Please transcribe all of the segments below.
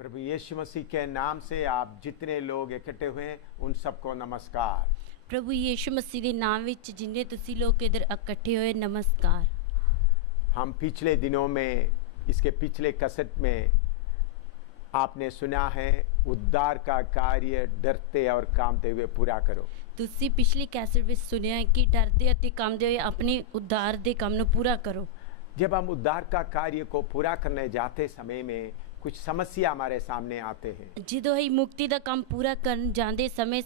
प्रभु यीशु मसीह के नाम से आप जितने लोग इकट्ठे हुए हैं उन सबको नमस्कार। प्रभु यीशु मसीह के नाम विच जिन्ने तुसी लोग इधर इकट्ठे हुए नमस्कार। हम पिछले दिनों में इसके पिछले कैसेट में आपने सुना है उद्धार का कार्य डरते और कामते हुए पूरा करो। तुसी पिछली कैसेट में सुनिया है कि डरते अते कामदे हुए अपने उद्धार दे काम नु पूरा करो। जब हम उद्धार का कार्य को पूरा करने जाते समय में कुछ समस्या हमारे सामने आते हैं। जिदों ही मुक्ति दा काम पूरा करन जांदे समय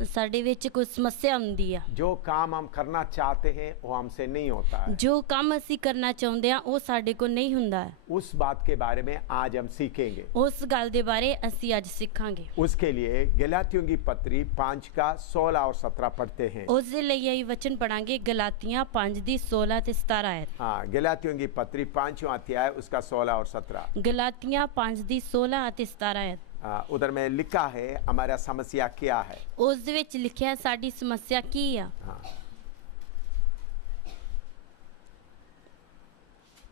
साडे विच कोई समस्या हुंदी आ। जो काम हम करना चाहते हैं वो हमसे नहीं होता है। जो काम असी करना चाहुंदे आ वो साडे को नहीं हुंदा है। उस बात के बारे में आज हम सीखेंगे। उस गल दे बारे असी आज सीखांगे। उसके लिए गलातियों की पत्री 5 का 16 और 17 पढ़ते हैं। उस दे लई यही वचन पढ़ांगे गलातियां 5 दी 16 ते 17 आयत। हाँ, गलातियों की पत्री 5वां अध्याय उसका 16 और 17। गलातियां 5 दी 16 ते 17 आयत। उधर में लिखा है हमारा समस्या क्या है। उस दे विच लिखिया साडी समस्या की आ। हाँ।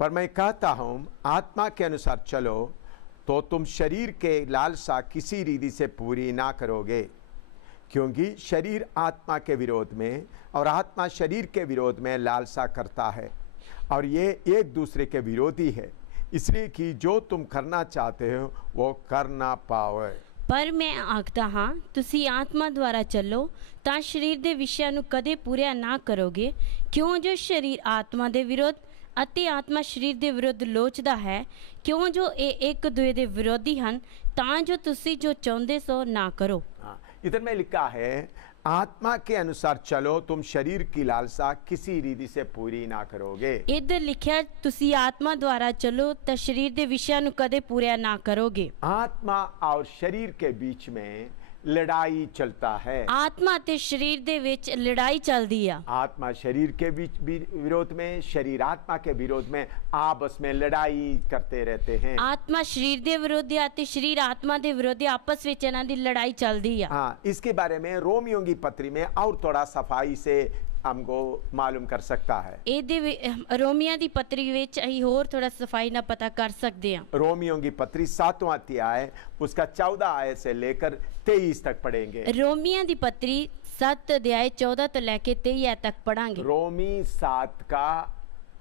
पर मैं कहता हूं आत्मा के अनुसार चलो तो तुम शरीर के लालसा किसी रीति से पूरी ना करोगे, क्योंकि शरीर आत्मा के विरोध में और आत्मा शरीर के विरोध में लालसा करता है और ये एक दूसरे के विरोधी है, इसलिए कि जो तुम करना चाहते हो वो कर ना पाओ। पर मैं आखदा हाँ तुसी आत्मा द्वारा चलो तां शरीर दे विषयां नूं कदे पूरा ना करोगे, क्यों जो शरीर आत्मा दे विरोध अति आत्मा शरीर दे विरुद्ध लोचदा है, क्यों जो एक दूए दे विरोधी हन, तां जो तुसी जो चाहुंदे सो ना करो। इधर में लिखा है आत्मा के अनुसार चलो तुम शरीर की लालसा किसी रीति से पूरी ना करोगे। इधर लिखिया तुसी आत्मा द्वारा चलो तो शरीर दे विषयां नूं कदे पूरा ना करोगे। आत्मा और शरीर के बीच में लड़ाई चलता है। आत्मा ते शरीर दे विच लड़ाई चलदी आ। आत्मा शरीर के बीच विरोध में, शरीर आत्मा के विरोध में आपस में लड़ाई करते रहते हैं। आत्मा शरीर दे विरोधी आते शरीर आत्मा दे विरोधी आपस विच इन्हां दी लड़ाई चलदी आ। हाँ, इसके बारे में रोमियों की पत्री में और थोड़ा सफाई से हमको मालूम कर सकता है। रोमिया दी पत्री विच अही होर थोड़ा सफाई ना पता कर सकते हैं। रोमियों की पत्री 7वां अध्याय उसका 14 आयत से लेकर 23 तक पढ़ेंगे। रोमिया दी पत्री 7 अध्याय 14 तो लेके 23 आयत तक पढ़ांगे। रोमी 7 का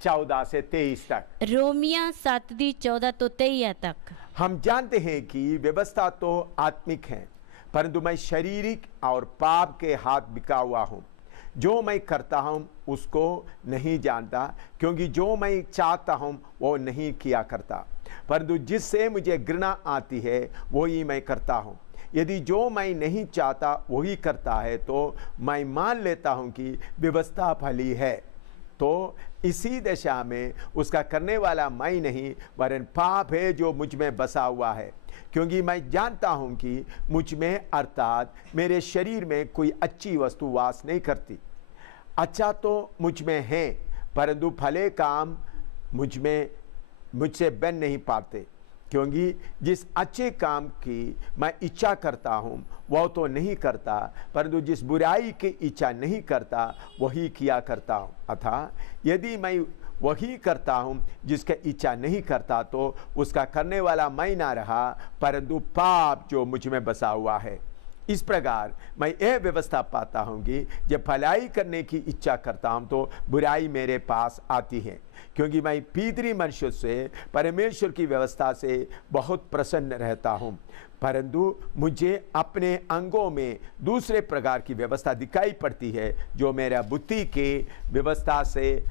14 से 23 तक। रोमिया 7 दी 14 तो 23 आयत तक। हम जानते हैं कि व्यवस्था तो आत्मिक है, परंतु मैं शारीरिक और पाप के हाथ बिका हुआ हूँ। जो मैं करता हूँ उसको नहीं जानता, क्योंकि जो मैं चाहता हूँ वो नहीं किया करता, परंतु जिससे मुझे घृणा आती है वही मैं करता हूँ। यदि जो मैं नहीं चाहता वही करता है तो मैं मान लेता हूँ कि व्यवस्था भली है। तो इसी दशा में उसका करने वाला मैं नहीं वरन पाप है जो मुझ में बसा हुआ है, क्योंकि मैं जानता हूं कि मुझ में अर्थात मेरे शरीर में कोई अच्छी वस्तु वास नहीं करती। अच्छा तो मुझ में है, परंतु भले काम मुझसे बन नहीं पाते, क्योंकि जिस अच्छे काम की मैं इच्छा करता हूँ वह तो नहीं करता, परंतु जिस बुराई की इच्छा नहीं करता वही किया करता हूँ। अतः यदि मैं वही करता हूँ जिसका इच्छा नहीं करता तो उसका करने वाला मैं ना रहा, परंतु पाप जो मुझ में बसा हुआ है। इस प्रकार मैं यह व्यवस्था पाता हूँ कि जब भलाई करने की इच्छा करता हूँ तो बुराई मेरे पास आती है, क्योंकि मैं भीतरी मनुष्य से परमेश्वर की व्यवस्था से बहुत प्रसन्न रहता हूँ, परंतु मुझे अपने अंगों में दूसरे प्रकार की व्यवस्था दिखाई पड़ती है जो मेरा बुद्धि की व्यवस्था से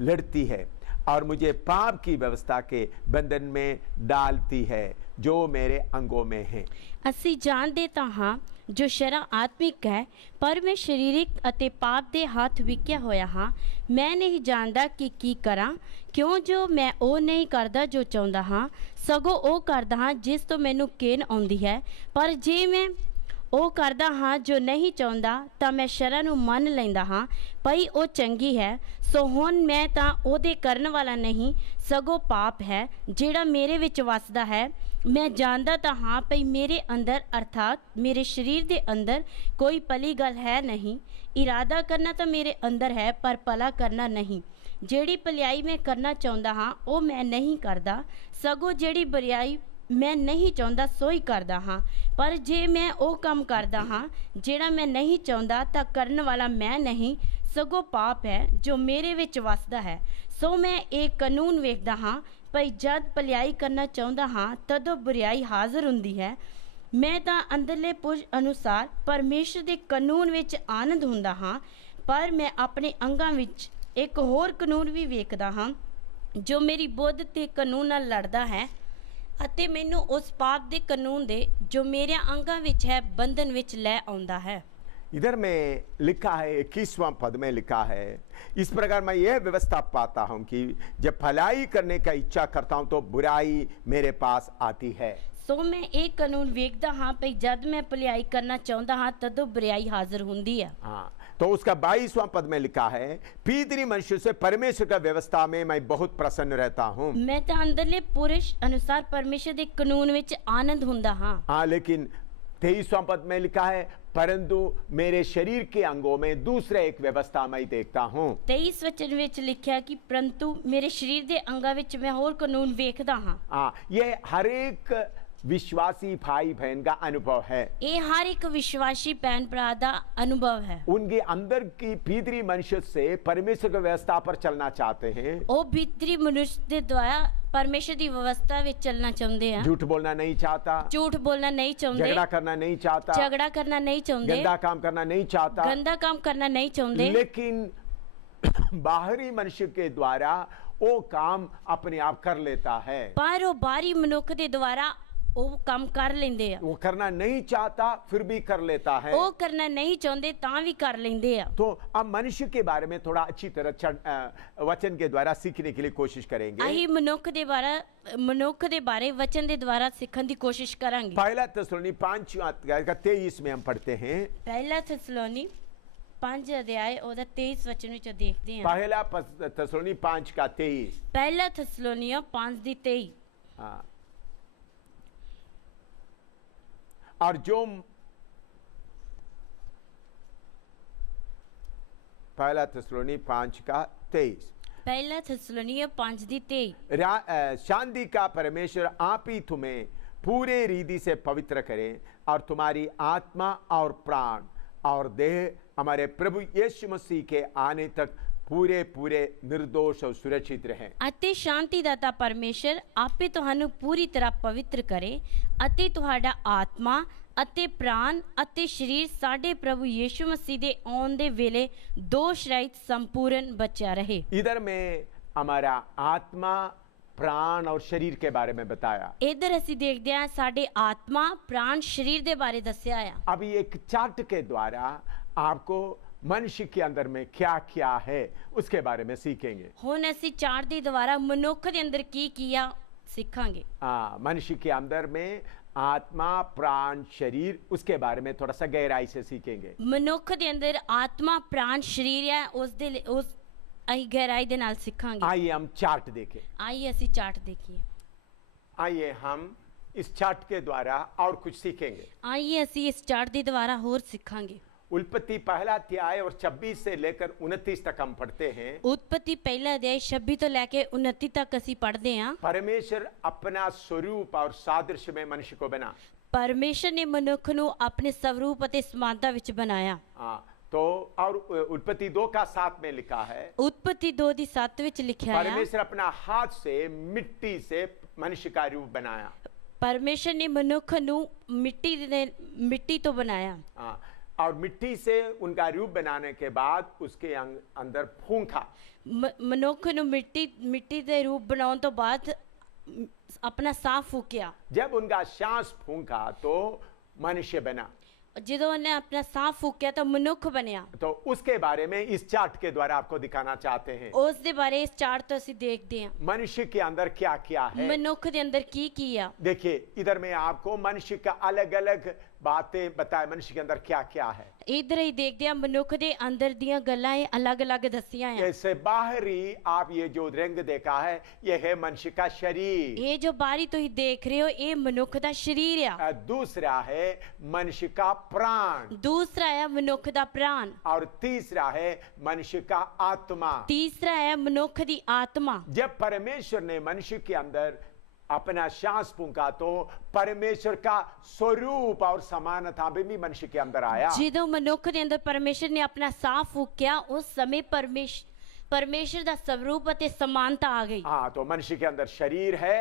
लड़ती है और मुझे पाप की व्यवस्था के बंधन में डालती है जो मेरे अंगों में है। असी जानते तां हां जो शरा आत्मिक है, पर मैं शरीरिक अते पाप दे हाथ विक्या होया हाँ। मैं नहीं जानता कि की करा, क्यों जो मैं ओ नहीं करदा जो चाहुंदा हाँ, सगों ओ करदा हाँ जिस तो मैनू केन आउंदी है। पर जे मैं ओ करदा हाँ जो नहीं चाहुंदा तां मैं शरा नूं मन लैंदा हाँ पई ओ चंगी है। सो हुण मैं तां ओदे करन वाला नहीं, सगों पाप है जिहड़ा मेरे विच वसदा है। मैं जानदा तां हाँ पई मेरे अंदर अर्थात मेरे शरीर दे अंदर कोई भली गल है नहीं। इरादा करना तो मेरे अंदर है पर भला करना नहीं। जिहड़ी भलाई मैं करना चाहुंदा हाँ ओ मैं नहीं करदा, सगों जिहड़ी बुराई ਮੈਂ ਨਹੀਂ ਚਾਹੁੰਦਾ ਸੋ ਹੀ ਕਰਦਾ ਹਾਂ। ਪਰ ਜੇ ਮੈਂ ਉਹ ਕੰਮ ਕਰਦਾ ਹਾਂ ਜਿਹੜਾ ਮੈਂ ਨਹੀਂ ਚਾਹੁੰਦਾ ਤਾਂ ਕਰਨ ਵਾਲਾ ਮੈਂ ਨਹੀਂ ਸਗੋਂ ਪਾਪ ਹੈ ਜੋ ਮੇਰੇ ਵਿੱਚ ਵਸਦਾ ਹੈ। ਸੋ ਮੈਂ ਇਹ ਕਾਨੂੰਨ ਵੇਖਦਾ ਹਾਂ ਭਈ ਜਦ ਭਲਾਈ ਕਰਨਾ ਚਾਹੁੰਦਾ ਹਾਂ ਤਦੋਂ ਬੁਰਾਈ ਹਾਜ਼ਰ ਹੁੰਦੀ ਹੈ। ਮੈਂ ਤਾਂ ਅੰਦਰਲੇ ਪੁਰਸ਼ ਅਨੁਸਾਰ ਪਰਮੇਸ਼ਰ ਦੇ ਕਾਨੂੰਨ ਵਿੱਚ ਆਨੰਦ ਹੁੰਦਾ ਹਾਂ, ਪਰ ਮੈਂ ਆਪਣੇ ਅੰਗਾਂ ਵਿੱਚ ਇੱਕ ਹੋਰ ਕਾਨੂੰਨ ਵੀ ਵੇਖਦਾ ਹਾਂ ਜੋ ਮੇਰੀ ਬੁੱਧ ਤੇ ਕਾਨੂੰਨ ਨਾਲ ਲੜਦਾ ਹੈ ਅਤੇ ਮੈਨੂੰ ਉਸ ਪਾਪ ਦੇ ਕਾਨੂੰਨ ਦੇ ਜੋ ਮੇਰੇ ਅੰਗਾਂ ਵਿੱਚ ਹੈ ਬੰਧਨ ਵਿੱਚ ਲੈ ਆਉਂਦਾ ਹੈ। इधर में लिखा है 21वां पद में लिखा है, इस प्रकार मैं यह व्यवस्था पाता हूं कि जब भलाई करने का इच्छा करता हूं तो बुराई मेरे पास आती है। ਸੋ ਮੈਂ ਇਹ ਕਾਨੂੰਨ ਵੇਖਦਾ ਹਾਂ ਭਈ ਜਦ ਮੈਂ ਭਲਾਈ ਕਰਨਾ ਚਾਹੁੰਦਾ ਹਾਂ ਤਦੋਂ ਬੁਰਾਈ ਹਾਜ਼ਰ ਹੁੰਦੀ ਹੈ। हाँ, तो उसका 22वां पद में लिखा है, भीतरी मनुष्य से परमेश्वर का व्यवस्था में मैं बहुत प्रसन्न रहता हूं। ਮੈਂ ਤਾਂ ਅੰਦਰਲੇ ਪੁਰਸ਼ ਅਨੁਸਾਰ ਪਰਮੇਸ਼ਰ ਦੇ ਕਾਨੂੰਨ ਵਿੱਚ ਆਨੰਦ ਹੁੰਦਾ ਹਾਂ। हाँ, लेकिन 23वां पद में लिखा है, परंतु मेरे शरीर के अंगों में दूसरे एक व्यवस्था मैं देखता हूं। 23 वचन ਵਿੱਚ ਲਿਖਿਆ ਕਿ ਪਰੰਤੂ ਮੇਰੇ ਸਰੀਰ ਦੇ ਅੰਗਾਂ ਵਿੱਚ ਮੈਂ ਹੋਰ ਕਾਨੂੰਨ ਵੇਖਦਾ ਹਾਂ। हाँ, ये हर एक विश्वासी भाई बहन का अनुभव है। ਇਹ ਹਰ ਇੱਕ ਵਿਸ਼ਵਾਸੀ ਭੈਣ ਭਰਾ ਦਾ ਅਨੁਭਵ ਹੈ। उनके अंदर की भीतरी मनुष्य से परमेश्वर की व्यवस्था पर चलना चाहते हैं। ਉਹ ਭੀਤਰੀ ਮਨੁੱਖ ਦੇ ਦੁਆਰਾ ਪਰਮੇਸ਼ਰ ਦੀ ਵਿਵਸਥਾ ਵਿੱਚ ਚੱਲਣਾ ਚਾਹੁੰਦੇ ਆ। झूठ बोलना नहीं चाहता, ਝੂਠ ਬੋਲਣਾ ਨਹੀਂ ਚਾਹੁੰਦੇ, झगड़ा करना नहीं चाहता, ਝਗੜਾ ਕਰਨਾ ਨਹੀਂ ਚਾਹੁੰਦੇ, गंदा काम करना नहीं चाहता, ਗੰਦਾ ਕੰਮ ਕਰਨਾ ਨਹੀਂ ਚਾਹੁੰਦੇ। लेकिन बाहरी मनुष्य के द्वारा वो काम अपने आप कर लेता है। ਪਰ ਉਹ ਬਾਹਰੀ ਮਨੁੱਖ ਦੇ ਦੁਆਰਾ ਉਹ ਕੰਮ ਕਰ ਲੈਂਦੇ ਆ। वो करना नहीं चाहता फिर भी कर लेता है। ਉਹ ਕਰਨਾ ਨਹੀਂ ਚਾਹੁੰਦੇ ਤਾਂ ਵੀ ਕਰ ਲੈਂਦੇ ਆ। तो अब मनुष्य के बारे में थोड़ा अच्छी तरह वचन के द्वारा सीखने के लिए कोशिश करेंगे। ਅਸੀਂ ਮਨੁੱਖ ਦੇ ਬਾਰੇ ਵਚਨ ਦੇ ਦੁਆਰਾ ਸਿੱਖਣ ਦੀ ਕੋਸ਼ਿਸ਼ ਕਰਾਂਗੇ। पहला थिस्सलुनी 5:23 में हम पढ़ते हैं। ਪਹਿਲਾ ਥੈਸਲੋਨੀ 5 ਅਧਿਆਇ ਉਹਦਾ 23 ਵਚਨ ਵਿੱਚ ਦੇਖਦੇ ਹਾਂ। पहला थिस्सलुनी 5:23। ਪਹਿਲਾ ਥੈਸਲੋਨੀਆ 5:23। हाँ, और जो पहला थिस्सलुनी 5:23, ਪਹਿਲਾ ਥੈਸਲੋਨੀਆ 5:23। शांति का परमेश्वर आप ही तुम्हें पूरे रीति से पवित्र करे और तुम्हारी आत्मा और प्राण और देह हमारे प्रभु यीशु मसीह के आने तक पूरे पूरे निर्दोष और सुरक्षित रहे। ਅਤੇ ਸ਼ਾਂਤੀ ਦਾਤਾ ਪਰਮੇਸ਼ਰ ਆਪੇ ਤੁਹਾਨੂੰ ਪੂਰੀ ਤਰ੍ਹਾਂ ਪਵਿੱਤਰ ਕਰੇ ਅਤੇ ਤੁਹਾਡਾ ਆਤਮਾ ਅਤੇ ਪ੍ਰਾਣ ਅਤੇ ਸਰੀਰ ਸਾਡੇ ਪ੍ਰਭੂ ਯੀਸ਼ੂ ਮਸੀਹ ਦੇ ਆਉਣ ਦੇ ਵੇਲੇ ਦੋਸ਼ ਰਹਿਤ ਸੰਪੂਰਨ ਬਚਿਆ ਰਹੇ। इधर में हमारा आत्मा, प्राण और शरीर के बारे में बताया। ਇਧਰ ਅਸੀਂ ਦੇਖਦੇ ਹਾਂ ਸਾਡੇ ਆਤਮਾ, ਪ੍ਰਾਣ, ਸਰੀਰ ਦੇ ਬਾਰੇ ਦੱਸਿਆ ਆ। अभी एक चार्ट के द्वारा आपको मनुष्य के अंदर में क्या क्या है उसके बारे में सीखेंगे। ਹੁਣ ਅਸੀਂ ਚਾਰਟ ਦੇ ਦੁਆਰਾ ਮਨੁੱਖ ਦੇ ਅੰਦਰ ਕੀ ਆ ਸਿੱਖਾਂਗੇ। हाँ, मनुष्य के अंदर में आत्मा, प्राण, शरीर, उसके बारे में थोड़ा सा गहराई से सीखेंगे। ਮਨੁੱਖ ਦੇ ਅੰਦਰ ਆਤਮਾ, ਪ੍ਰਾਣ, ਸਰੀਰ ਹੈ, ਉਸ ਅਸੀਂ ਗਹਿਰਾਈ ਦੇ ਨਾਲ ਸਿੱਖਾਂਗੇ। आइए हम चार्ट देखें। ਆइए ਅਸੀਂ ਚਾਰਟ ਦੇਖੀਏ। आइए हम इस चार्ट के द्वारा और कुछ सीखेंगे। ਆइए ਅਸੀਂ ਇਸ ਚਾਰਟ ਦੇ ਦੁਆਰਾ ਹੋਰ ਸਿੱਖਾਂਗੇ। उत्पत्ति पहला अध्याय और 26 से लेकर 29 तक हम पढ़ते हैं। उत्पत्ति पहला अध्याय 26 ਤੋਂ ਲੈ ਕੇ 29 ਤੱਕ ਅਸੀਂ ਪੜ੍ਹਦੇ ਹਾਂ। परमेश्वर अपना स्वरूप और सादृश्य में मनुष्य को बना। ਪਰਮੇਸ਼ਰ ਨੇ ਮਨੁੱਖ ਨੂੰ ਆਪਣੇ ਸਵਰੂਪ ਅਤੇ ਸਮਾਨਤਾ ਵਿੱਚ ਬਣਾਇਆ। हाँ, तो और उत्पत्ति 2:7 में लिखा है, उत्पत्ति 2:7 ਵਿੱਚ ਲਿਖਿਆ ਹੈ, परमेश्वर अपना हाथ से मिट्टी से मनुष्य का रूप बनाया। ਪਰਮੇਸ਼ਰ ਨੇ ਮਨੁੱਖ ਨੂੰ ਮਿੱਟੀ ਤੋਂ ਬਣਾਇਆ। हाँ, और मिट्टी से उनका रूप बनाने के बाद उसके अंदर फूंका। ਮਨੁੱਖ ਨੂੰ ਮਿੱਟੀ ਦੇ ਰੂਪ ਬਣਾਉਣ ਤੋਂ ਬਾਅਦ ਆਪਣਾ ਸਾਹ ਫੂਕਿਆ। जब उनका सांस फूंका तो मनुष्य बना। ਜਦੋਂ ਉਹਨੇ ਆਪਣਾ ਸਾਹ ਫੂਕਿਆ ਤਾਂ ਮਨੁੱਖ ਬਣਿਆ। तो उसके बारे में इस चार्ट के द्वारा आपको दिखाना चाहते हैं। ਉਸ ਦੇ ਬਾਰੇ ਇਸ ਚਾਰਟ ਤੋਂ ਅਸੀਂ ਦੇਖਦੇ ਹਾਂ मनुष्य के अंदर क्या क्या है। ਮਨੁੱਖ ਦੇ ਅੰਦਰ ਕੀ ਆ। देखिए, इधर में आपको मनुष्य का अलग अलग बातें बताए, मनुष्य के अंदर क्या क्या है। ਇਧਰ ਹੀ ਦੇਖਦੇ ਆ ਮਨੁੱਖ ਦੇ ਅੰਦਰ ਦੀਆਂ ਗੱਲਾਂ ਇਹ ਅਲੱਗ-ਅਲੱਗ ਦੱਸੀਆਂ ਆ। ऐसे बाहरी आप ये जो रंग देखा है, ये है मनुष्य का शरीर। ਇਹ ਜੋ ਬਾਹਰੀ ਤੁਸੀਂ ਦੇਖ ਰਹੇ ਹੋ ਇਹ ਮਨੁੱਖ ਦਾ ਸਰੀਰ ਆ। दूसरा है मनुष्य का प्राण। ਦੂਸਰਾ ਹੈ ਮਨੁੱਖ ਦਾ ਪ੍ਰਾਣ। और तीसरा है मनुष्य का आत्मा। ਤੀਸਰਾ ਹੈ ਮਨੁੱਖ ਦੀ ਆਤਮਾ। जब परमेश्वर ने मनुष्य के अंदर अपना श्वास फूंका तो परमेश्वर का स्वरूप और समानता भी मनुष्य के अंदर आया। ਜਦੋਂ ਮਨੁੱਖ ਦੇ ਅੰਦਰ ਪਰਮੇਸ਼ਰ ਨੇ ਆਪਣਾ ਸਾਹ ਫੂਕਿਆ ਉਸ ਸਮੇਂ ਪਰਮੇਸ਼ਰ ਦਾ ਸਰੂਪ ਅਤੇ ਸਮਾਨਤਾ ਆ ਗਈ। हाँ, तो मनुष्य के अंदर शरीर है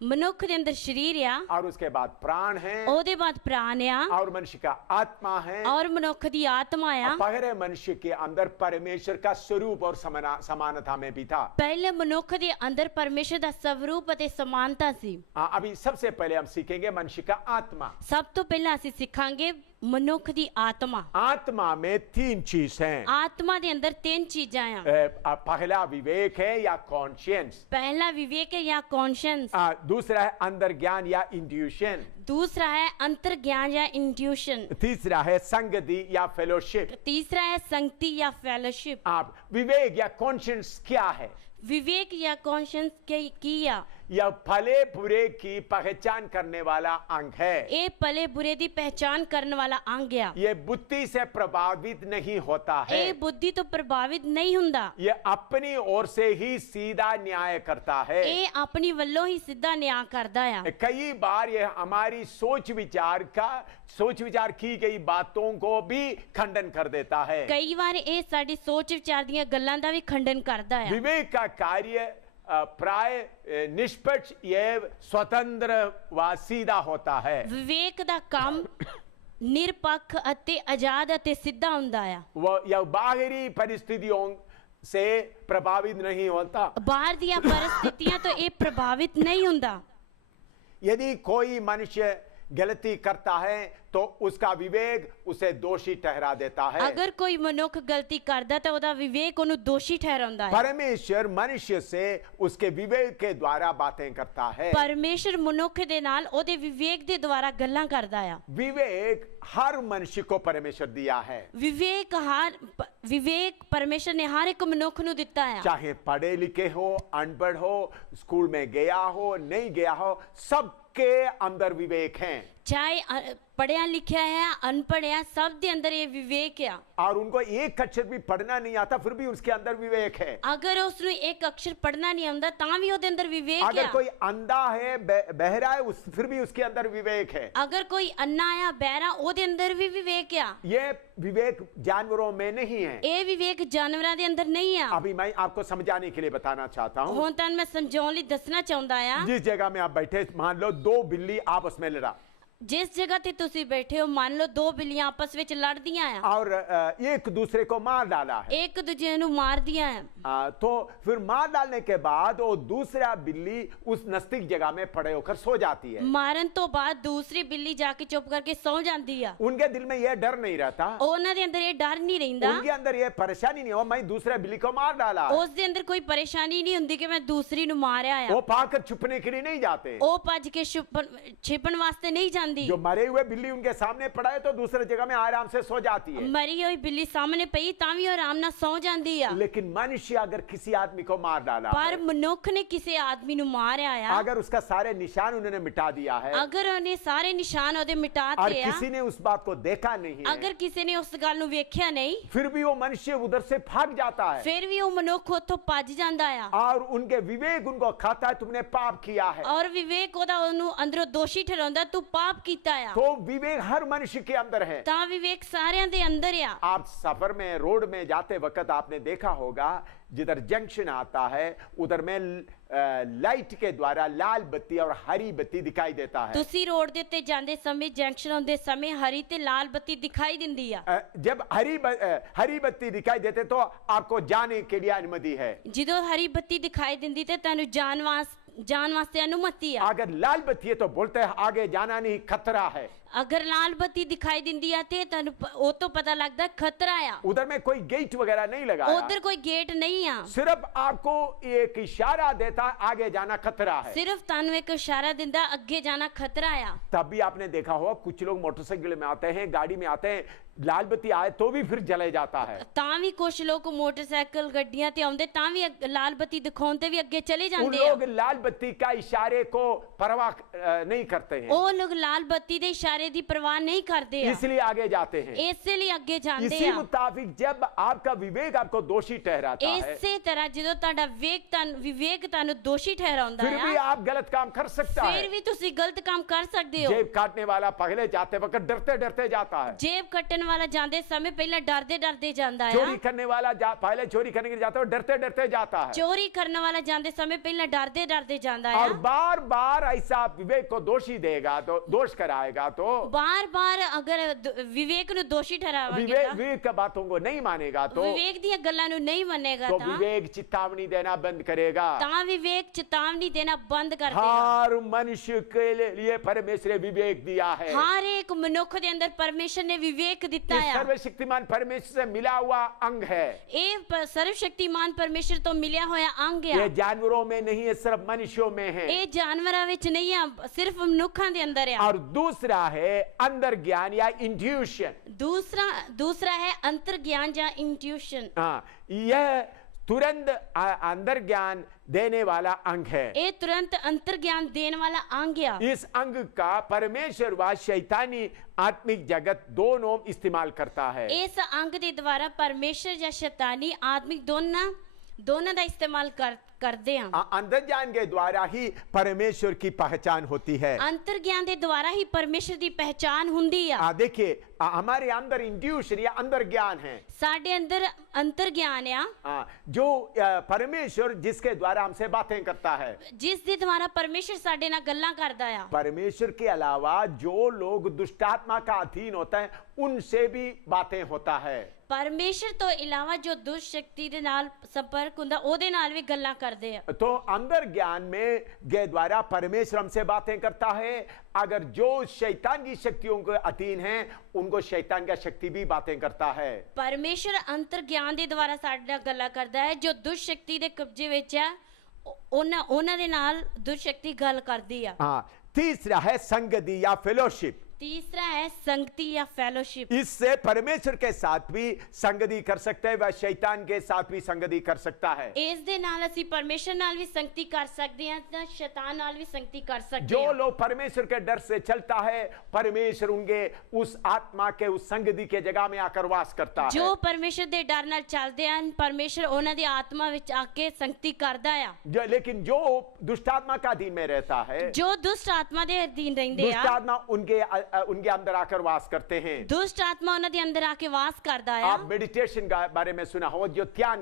ਮਨੁੱਖ ਦੇ ਅੰਦਰ ਸਰੀਰ ਆ, और उसके बाद प्राण है ਉਹਦੇ ਬਾਅਦ ਪ੍ਰਾਣ ਆ, और मनुष्य का आत्मा है। ਔਰ ਮਨੁੱਖ ਦੀ ਆਤਮਾ ਆ। पहले मनुष्य के अंदर परमेश्वर का स्वरूप और समानता में भी था। ਪਹਿਲੇ ਮਨੁੱਖ ਦੇ ਅੰਦਰ ਪਰਮੇਸ਼ਰ ਦਾ ਸਰੂਪ ਅਤੇ ਸਮਾਨਤਾ ਸੀ। हाँ, अभी सबसे पहले हम सीखेंगे मनुष्य का आत्मा। ਸਭ ਤੋਂ ਪਹਿਲਾਂ ਅਸੀਂ ਸਿੱਖਾਂਗੇ ਮਨੁੱਖ ਦੀ ਆਤਮਾ। आत्मा में तीन चीज हैं। ਆਤਮਾ ਦੇ ਅੰਦਰ ਤਿੰਨ ਚੀਜ਼ਾਂ ਆ। पहला विवेक है या कॉन्शियंस, ਪਹਿਲਾ ਵਿਵੇਕ ਹੈ ਜਾਂ ਕੌਨਸ਼ੀਅੰਸ, दूसरा है अंदर ज्ञान या इंट्यूशन, दूसरा है अंतर ज्ञान या इंट्यूशन, तीसरा है संगति या फेलोशिप। तीसरा है संगति या फेलोशिप। आप विवेक या कॉन्शियंस क्या है? विवेक या कॉन्शियंस किया यह भले बुरे की पहचान करने वाला अंग है। ये भले बुरे दी पहचान करने वाला अंग है। ये बुद्धि से प्रभावित नहीं होता है। ये बुद्धि तो प्रभावित नहीं हुंदा। ये अपनी ओर से ही सीधा न्याय करता है। ये अपनी वल्लों ही सीधा न्याय करता है। कई बार ये हमारी सोच विचार की गई बातों को भी खंडन कर देता है। कई बार ये साडी सोच विचार दी गल्लां दा भी खंडन करता है। विवेक का कार्य प्राय निष्पक्ष एवं स्वतंत्र व सीधा होता है। विवेक दा काम निरपक्ष अते आजाद अते सीधा हुंदा है। वह यह बाहरी परिस्थितियों से प्रभावित नहीं होता। बाहर दिया परिस्थितियां तो ये प्रभावित नहीं हुंदा। यदि कोई मनुष्य गलती करता है तो उसका विवेक उसे दोषी ठहरा देता है। अगर कोई मनुष्य गलती करदा तो ओदा विवेक ओनु दोषी ठहराउंदा है। परमेश्वर मनुष्य से उसके विवेक के द्वारा बातें करता है। परमेश्वर मनुष्य दे नाल ओदे विवेक दे द्वारा गल्लां करदा है। विवेक हर मनुष्य को परमेश्वर दिया है। विवेक परमेश्वर ने हर एक मनुष्य नु दिता है। चाहे पढ़े लिखे हो, अनपढ़ हो, स्कूल में गया हो, नहीं गया हो, सबके अंदर विवेक है। चाहे पढ़िया लिखा है अनपढ़ है, सब दे अंदर ये विवेक है। और उनको एक अक्षर भी पढ़ना नहीं आता फिर भी उसके अंदर विवेक है। अगर उसनु एक अक्षर पढ़ना नहीं आंदा तां भी ओदे अंदर विवेक है। अगर कोई अंधा है, बहरा है, फिर भी उसके अंदर विवेक है। अगर कोई अन्ना या बहरा ओदे अंदर भी विवेक है। ये विवेक जानवरों में नहीं है। ये विवेक जानवरों दे अंदर नहीं है। अभी मैं आपको समझाने के लिए बताना चाहता हूँ। हुण तां मैं समझाउण लई दसना चाहुंदा आ। जिस जगह में आप बैठे, मान लो दो बिल्ली आपस में लड़ा। जिस जगह ते तुसी बैठे हो, मान लो दो बिल्लियां आपस विच लड़दियां हैं और एक दूसरे को मार डाला है। एक दूजे नु मार दिया है। तो फिर मार डालने के बाद वो दूसरा बिल्ली उस नजदीक जगह में पड़े होकर सो जाती है। मारन तो बाद दूसरी बिल्ली जाके चुप करके सो जाती है। उनके दिल में यह डर नहीं रहता, उन्हां दे अंदर ये डर नहीं रहिंदा, उनके अंदर यह परेशानी नहीं हो मैं दूसरे बिल्ली को मार डाला। उस दे अंदर कोई परेशानी नहीं हुंदी कि मैं दूसरी नु मारया है। वो पाकर छुपने के लिए नहीं जाते, वो भज के छिपन वास्ते नहीं जांदी। जो मरे हुए बिल्ली उनके सामने पड़ा है तो दूसरे जगह में आराम से सो जाती है। मरी हुई बिल्ली सामने पई तां भी आराम नाल सो जांदी है। लेकिन मनुष्य अगर किसी आदमी को मार डाला पर मनुष्य ने किसी आदमी नु मारया है, अगर उसका सारे निशान उन्होंने मिटा दिया है, अगर उन्हें सारे निशान ओदे मिटा और दिए, किसी ने उस बात को देखा नहीं है, अगर किसी ने उस गल नु वेख्या नहीं, फिर भी वो मनुष्य उधर से भाग जाता है। फिर भी वो मनुष्य उथों भज जांदा है। और उनके विवेक उनको खाता है तुमने पाप किया है। और विवेक ओदा ओनु अंदरों दोषी ठहराउंदा तू पाप कीता है। तो विवेक हर मनुष्य के अंदर है। ता विवेक सारियां दे अंदर है। आप सफर में रोड में जाते वक्त आपने देखा होगा जिधर जंक्शन आता है उधर में लाइट के द्वारा लाल बत्ती और हरी बत्ती दिखाई देता है। तुसी रोड दे उत्ते जांदे समय जंक्शन होंदे समय हरी ते लाल बत्ती दिखाई दिंदी है। जब हरी बत्ती दिखाई देते तो आपको जाने के लिए अनुमति है। जिदों हरी बत्ती दिखाई दिंदी ते तैनू जान वास्ते अनुमति है। अगर लाल बत्ती है तो बोलते हैं आगे जाना नहीं, खतरा है। अगर लाल बत्ती दिखाई दिंदी है ते तैनू ओ तो पता लगदा खतरा है। उधर में कोई गेट वगैरह नहीं लगाया, उधर कोई गेट नहीं है, सिर्फ आपको एक इशारा देता आगे जाना खतरा है। सिर्फ तैनू एक इशारा दिंदा आगे जाना खतरा है। तब भी आपने देखा होगा कुछ लोग मोटरसाइकिल में आते हैं, गाड़ी में आते हैं, लाल बत्ती आए तो भी फिर जले जाता है। तां भी कुछ लोग मोटरसाइकिल गड्डियां ते आउंदे तां भी लाल बत्ती दिखाउंदे भी अगे चले उन जांदे लोग लाल बत्ती का इशारे को परवाह नहीं करते हैं। ओ लोग लाल बत्ती दे इशारे ਭਾਈਚਾਰੇ ਦੀ ਪਰਵਾਹ ਨਹੀਂ ਕਰਦੇ ਆ इसलिए आगे जाते हैं। ਇਸੇ ਲਈ ਅੱਗੇ ਜਾਂਦੇ इसी ਆ मुताबिक जब आपका विवेक आपको दोषी ठहराता है, ਇਸੇ ਤਰ੍ਹਾਂ ਜਦੋਂ ਤੁਹਾਡਾ ਵਿਵੇਕ ਤੁਹਾਨੂੰ ਦੋਸ਼ੀ ਠਹਿਰਾਉਂਦਾ फिर भी ਆ आप गलत काम कर सकता है। ਫਿਰ ਵੀ ਤੁਸੀਂ ਗਲਤ ਕੰਮ ਕਰ ਸਕਦੇ ਹੋ जेब काटने वाला पहले जाते वक्त डरते डरते जाता है। ਜੇਬ ਕੱਟਣ ਵਾਲਾ ਜਾਂਦੇ ਸਮੇਂ ਪਹਿਲਾਂ ਡਰਦੇ ਡਰਦੇ ਜਾਂਦਾ ਆ चोरी करने वाला पहले चोरी करने के लिए जाता है, डरते डरते जाता है। ਚੋਰੀ ਕਰਨ ਵਾਲਾ ਜਾਂਦੇ ਸਮੇਂ ਪਹਿਲਾਂ ਡਰਦੇ ਡਰਦੇ ਜਾਂਦਾ और ਆ बार बार ऐसा विवेक को दोषी देगा तो दोष कराएगा तो ਬਾਰ-ਬਾਰ ਅਗਰ ਵਿਵੇਕ ਨੂੰ ਦੋਸ਼ੀ ਠਹਿਰਾਵਾਂਗੇ विवेक की बातों को नहीं मानेगा तो ਵਿਵੇਕ ਦੀਆਂ ਗੱਲਾਂ ਨੂੰ ਨਹੀਂ ਮੰਨੇਗਾ ਤਾਂ विवेक चेतावनी देना बंद करेगा। ਤਾਂ ਵਿਵੇਕ ਚੇਤਾਵਨੀ ਦੇਣਾ ਬੰਦ ਕਰ ਦੇਗਾ हर मनुष्य के लिए परमेश्वर ने विवेक दिया है। ਹਰ ਇੱਕ ਮਨੁੱਖ ਦੇ ਅੰਦਰ ਪਰਮੇਸ਼ਰ ਨੇ ਵਿਵੇਕ ਦਿੱਤਾ ये ਆ सर्वशक्तिमान परमेश्वर से मिला हुआ अंग है। ਇਹ ਸਰਵਸ਼ਕਤੀਮਾਨ ਪਰਮੇਸ਼ਰ ਤੋਂ ਮਿਲਿਆ ਹੋਇਆ ਅੰਗ ये ਆ जानवरों में नहीं है, सिर्फ मनुष्यों में है। ਇਹ ਜਾਨਵਰਾਂ ਵਿੱਚ ਨਹੀਂ ਆ ਸਿਰਫ ਮਨੁੱਖਾਂ ਦੇ ਅੰਦਰ ਆ और दूसरा है अंदर ज्ञान या इंट्यूशन। दूसरा है अंतर ज्ञान या इंट्यूशन हाँ, यह तुरंत अंदर ज्ञान देने वाला अंग है। ਇਹ ਤੁਰੰਤ ਅੰਤਰ ਗਿਆਨ ਦੇਣ ਵਾਲਾ ਅੰਗ ਆ इस अंग का परमेश्वर व शैतानी आत्मिक जगत दोनों इस्तेमाल करता है। ਇਸ ਅੰਗ ਦੇ ਦੁਆਰਾ ਪਰਮੇਸ਼ਰ ਜਾਂ ਸ਼ੈਤਾਨੀ ਆਤਮਿਕ ਦੋਨਾਂ ਦਾ ਇਸਤੇਮਾਲ ਕਰਦੇ ਆ अंदर ज्ञान के द्वारा ही परमेश्वर की पहचान होती है। ਅੰਤਰ ਗਿਆਨ ਦੇ ਦੁਆਰਾ ਹੀ ਪਰਮੇਸ਼ਰ ਦੀ ਪਹਿਚਾਨ ਹੁੰਦੀ ਆ देखिए हमारे अंदर इंट्यूशन या अंदर ज्ञान है। ਸਾਡੇ ਅੰਦਰ ਅੰਤਰ ਗਿਆਨ ਆ जो परमेश्वर जिसके द्वारा हमसे बातें करता है। ਜਿਸ ਦੇ ਦੁਆਰਾ ਪਰਮੇਸ਼ਰ ਸਾਡੇ ਨਾਲ ਗੱਲਾਂ ਕਰਦਾ ਆ परमेश्वर के अलावा जो लोग दुष्टात्मा का अधीन होता है उनसे भी बातें होता है। ਪਰਮੇਸ਼ਰ ਤੋਂ ਇਲਾਵਾ ਜੋ ਦੁਸ਼ਟ ਸ਼ਕਤੀ ਦੇ ਨਾਲ ਸੰਪਰਕ ਹੁੰਦਾ ਉਹਦੇ ਨਾਲ ਵੀ ਗੱਲਾਂ ਕਰਦੇ ਆ तो अंदर ज्ञान में के द्वारा परमेश्वर हमसे बातें करता है। अगर जो शैतान की शक्तियों के अधीन हैं उनको शैतान का शक्ति भी बातें करता है। ਪਰਮੇਸ਼ਰ ਅੰਤਰ ਗਿਆਨ ਦੇ ਦੁਆਰਾ ਸਾਡੇ ਨਾਲ ਗੱਲਾਂ ਕਰਦਾ ਹੈ ਜੋ ਦੁਸ਼ਟ ਸ਼ਕਤੀ ਦੇ ਕਬਜ਼ੇ ਵਿੱਚ ਆ ਉਹਨਾਂ ਦੇ ਨਾਲ ਦੁਸ਼ਟ ਸ਼ਕਤੀ ਗੱਲ ਕਰਦੀ ਆ तीसरा है संगति या फेलोशिप। तीसरा है संगति या फेलोशिप इससे परमेश्वर के साथ भी संगति कर सकते हैं, वह शैतान के साथ भी संगति कर सकता है। ਇਸ ਦੇ ਨਾਲ ਅਸੀਂ ਪਰਮੇਸ਼ਰ ਨਾਲ ਵੀ ਸੰਗਤੀ ਕਰ ਸਕਦੇ ਹਾਂ ਤੇ ਸ਼ੈਤਾਨ ਨਾਲ ਵੀ ਸੰਗਤੀ ਕਰ ਸਕਦੇ जो ਹਾਂ लोग परमेश्वर के डर से चलता है परमेश्वर उनके उस आत्मा के उस संगति के जगह में आकर वास करता है। ਜੋ ਪਰਮੇਸ਼ਰ ਦੇ ਡਰ ਨਾਲ ਚੱਲਦੇ ਹਨ ਪਰਮੇਸ਼ਰ ਉਹਨਾਂ ਦੀ ਆਤਮਾ ਵਿੱਚ ਆ ਕੇ ਸੰਗਤੀ ਕਰਦਾ ਆ लेकिन जो दुष्टात्मा का अधीन में रहता है, ਜੋ ਦੁਸ਼ਟ ਆਤਮਾ ਦੇ ਅਧੀਨ ਰਹਿੰਦੇ ਆ दुष्टात्मा उनके अंदर आकर वास करते हैं। ਦੁਸ਼ਟ ਆਤਮਾ ਉਹਨਾਂ ਦੇ ਅੰਦਰ ਆ ਕੇ ਵਾਸ ਕਰਦਾ ਆ आप मेडिटेशन के बारे में सुना होगा, जो ध्यान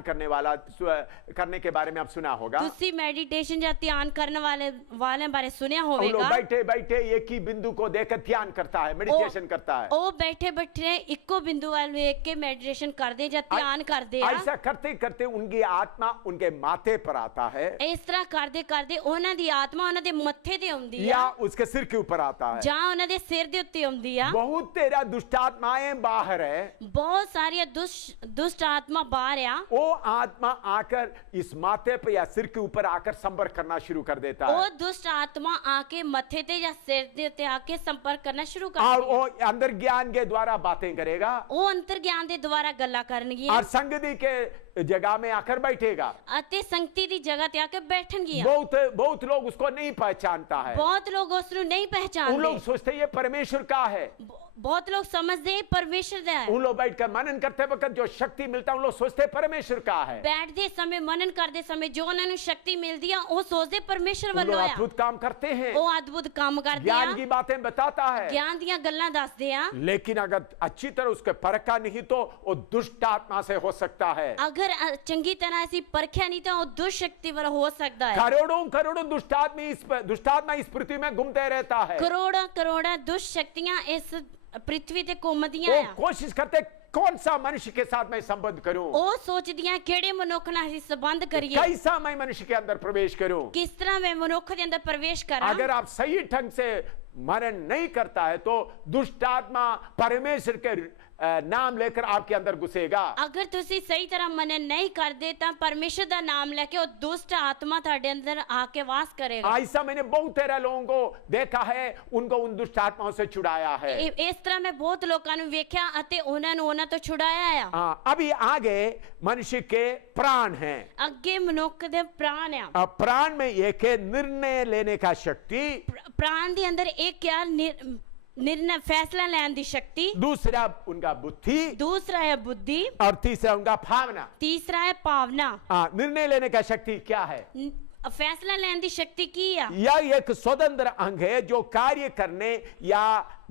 करने के बारे में आप सुना होगा। ਤੁਸੀਂ ਮੈਡੀਟੇਸ਼ਨ ਜਾਂ ਧਿਆਨ ਕਰਨ ਵਾਲਿਆਂ ਬਾਰੇ ਸੁਣਿਆ हम लोग ਹੋਵੇਗਾ बैठे बैठे एक ही बिंदु को देखकर ध्यान करता है, मेडिटेशन करता है। ਉਹ ਬੈਠੇ ਬੈਠੇ ਇੱਕੋ ਬਿੰਦੂ ਵੱਲ ਵੇਖ ਕੇ ਮੈਡੀਟੇਸ਼ਨ ਕਰਦੇ ਜਾਂ ਧਿਆਨ ਕਰਦੇ ਆ ऐसा करते करते उनकी आत्मा उनके माथे पर आता है ਇਸ ਤਰ੍ਹਾਂ ਕਰਦੇ ਕਰਦੇ ਉਹਨਾਂ ਦੀ ਆਤमा ਉਹਨਾਂ ਦੇ ਮੱਥੇ ਤੇ ਆਉਂਦੀ या ਆ उसके सिर के ऊपर आता है। ਜਾਂ ਉਹਨਾਂ ਦੇ ਸਿਰ ਦੇ ਉੱਤੇ ਆਉਂਦੀ ਆ बहुत तेरा दुष्टात्माएं बाहर है, ਬਹੁਤ ਸਾਰੀਆਂ ਦੁਸ਼ਟ ਆਤਮਾ ਬਾਹਰ ਆ वो आत्मा आकर इस माथे पे या सिर के ऊपर आकर संपर्क करना शुरू कर देता है। ਉਹ ਦੁਸ਼ਟ ਆਤਮਾ ਆ ਕੇ ਮੱਥੇ ਤੇ ਜਾਂ ਸਿਰ ਦੇ ਉੱਤੇ ਆ ਕੇ ਸੰਪਰਕ ਕਰਨਾ ਸ਼ੁਰੂ ਕਰ और ਦਿੰਦੀ वो अंदर ज्ञान के द्वारा बातें करेगा ਉਹ ਅੰਤਰ ਗਿਆਨ ਦੇ ਦੁਆਰਾ ਗੱਲਾਂ ਕਰਨਗੀਆਂ और संगति के जगह में आकर बैठेगा। ਅਤੇ ਸੰਗਤੀ ਦੀ ਜਗ੍ਹਾ ਤੇ ਆ ਕੇ ਬੈਠਣਗੀਆਂ बहुत लोग उसको नहीं पहचानता है। ਬਹੁਤ ਲੋਕ ਉਸ ਨੂੰ ਨਹੀਂ उन ਪਹਿਚਾਨਦੇ लोग सोचते ये परमेश्वर का है। ਬਹੁਤ ਲੋਕ ਸਮਝਦੇ ਇਹ ਪਰਮੇਸ਼ਰ ਦਾ ਹੈ उन लोग बैठकर मनन करते वक्त जो शक्ति मिलता है उन लोग सोचते परमेश्वर का है। ਬੈਠਦੇ ਸਮੇਂ ਮਨਨ ਕਰਦੇ ਸਮੇਂ ਜੋ ਉਹਨਾਂ ਨੂੰ ਸ਼ਕਤੀ ਮਿਲਦੀ ਆ ਉਹ ਸੋਚਦੇ ਪਰਮੇਸ਼ਰ उन ਵੱਲੋਂ लोग ਆ अद्भुत काम करते हैं, ਉਹ ਅਦਭੁਤ ਕੰਮ ਕਰਦੇ ਆ ज्ञान की बातें बताता है, ਗਿਆਨ ਦੀਆਂ ਗੱਲਾਂ ਦੱਸਦੇ ਆ लेकिन अगर अच्छी तरह उसके परखा नहीं तो वो दुष्ट आत्मा से हो सकता है। ਅਗਰ ਚੰਗੀ ਤਰ੍ਹਾਂ ਅਸੀਂ ਪਰਖਿਆ ਨਹੀਂ ਤਾਂ ਉਹ ਦੁਸ਼ਟ ਸ਼ਕਤੀ ਵੱਲ ਹੋ ਸਕਦਾ ਹੈ करोड़ों दुष्टात्मा इस पृथ्वी में घूमते रहता है। ਕਰੋੜਾਂ ਦੁਸ਼ਟ ਸ਼ਕਤੀਆਂ ਇਸ ਪ੍ਰਿਥਵੀ ਤੇ ਘੁੰਮਦੀਆਂ वो ਆ कोशिश करते कौन सा मनुष्य के साथ मैं संबंध करूं, ਉਹ ਸੋਚਦੀਆਂ ਕਿਹੜੇ ਮਨੁੱਖ ਨਾਲ ਅਸੀਂ ਸੰਬੰਧ ਕਰੀਏ कैसा मैं मनुष्य के अंदर प्रवेश करूं। ਕਿਸ ਤਰ੍ਹਾਂ ਮੈਂ ਮਨੁੱਖ ਦੇ ਅੰਦਰ ਪ੍ਰਵੇਸ਼ ਕਰਾਂ अगर आप सही ढंग से मनन नहीं करता है तो दुष्ट आत्मा परमेश्वर के नाम लेकर आपके अंदर घुसेगा। ਅਗਰ ਤੁਸੀਂ ਸਹੀ ਤਰ੍ਹਾਂ ਮਨਨ ਨਹੀਂ ਕਰਦੇ ਤਾਂ ਪਰਮੇਸ਼ਰ ਦਾ ਨਾਮ ਲੈ ਕੇ ਉਹ ਦੁਸ਼ਟ ਆਤਮਾ ਤੁਹਾਡੇ ਅੰਦਰ ਆ ਕੇ ਵਾਸ ਕਰੇਗਾ ऐसा मैंने बहुत तेरे लोगों को देखा है, उनको उन दुष्ट आत्माओं से छुड़ाया है। ਇਸ ਤਰ੍ਹਾਂ ਮੈਂ ਬਹੁਤ ਲੋਕਾਂ ਨੂੰ ਵੇਖਿਆ ਅਤੇ ਉਹਨਾਂ ਨੂੰ ਉਹਨਾਂ ਤੋਂ ਛੁਡਾਇਆ ਆ अभी आगे मनुष्य के प्राण हैं। ਅੱਗੇ ਮਨੁੱਖ ਦੇ ਪ੍ਰਾਣ ਆ प्राण में एक है निर्णय लेने का शक्ति, ਪ੍ਰਾਣ ਦੇ ਅੰਦਰ ਇੱਕ ਆ निर्णय फैसला लेने की शक्ति, दूसरा उनका बुद्धि, दूसरा है बुद्धि, और तीसरा उनका भावना। तीसरा है भावना। निर्णय लेने का शक्ति क्या है? फैसला लेने की शक्ति की है। यह एक स्वतंत्र अंग है जो कार्य करने या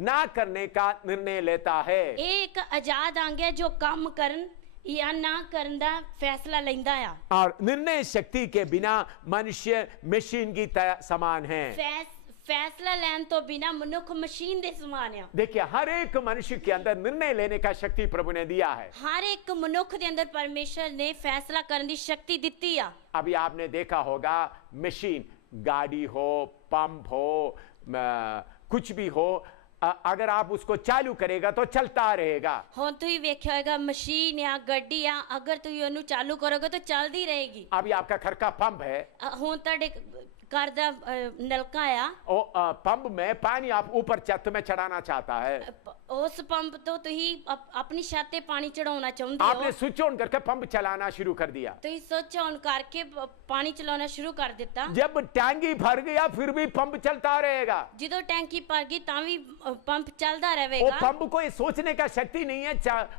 ना करने का निर्णय लेता है। एक आजाद अंग है जो काम करन या ना करन दा फैसला लेंदा है। और निर्णय शक्ति के बिना मनुष्य मशीन की समान है। फैसला लेने तो बिना मनुष्य मशीन दे समान है। देखिए, हर एक मनुष्य के अंदर निर्णय लेने का शक्ति प्रभु ने दिया है। हर एक मनुष्य के अंदर परमेश्वर ने फैसला करने की शक्ति दी है। अभी आपने देखा होगा, मशीन, गाड़ी हो, पंप हो, कुछ भी हो, अगर आप उसको चालू करेगा तो चलता रहेगा। हुन तो ही वेख्या होगा मशीन या गड्डी या अगर तुम ओनू चालू करोगे तो चलती रहेगी। अभी आपका घर का पंप है, हुन तुहाडे घर दा नलका आ, पंप में पानी आप ऊपर छत में चढ़ाना चाहता है। उस पंप तो तुही अपनी छत पे पानी चढ़ाना चाहते हो। आपने स्विच ऑन करके पंप चलाना शुरू कर दिया। तुही स्विच ऑन करके पानी चलाना शुरू कर देता। जब टैंकी भर गया फिर भी पंप चलता रहेगा। जिदो टैंकी भर गई ता भी पंप चलता वो रहेगा। पंप को ये सोचने का शक्ति नहीं है,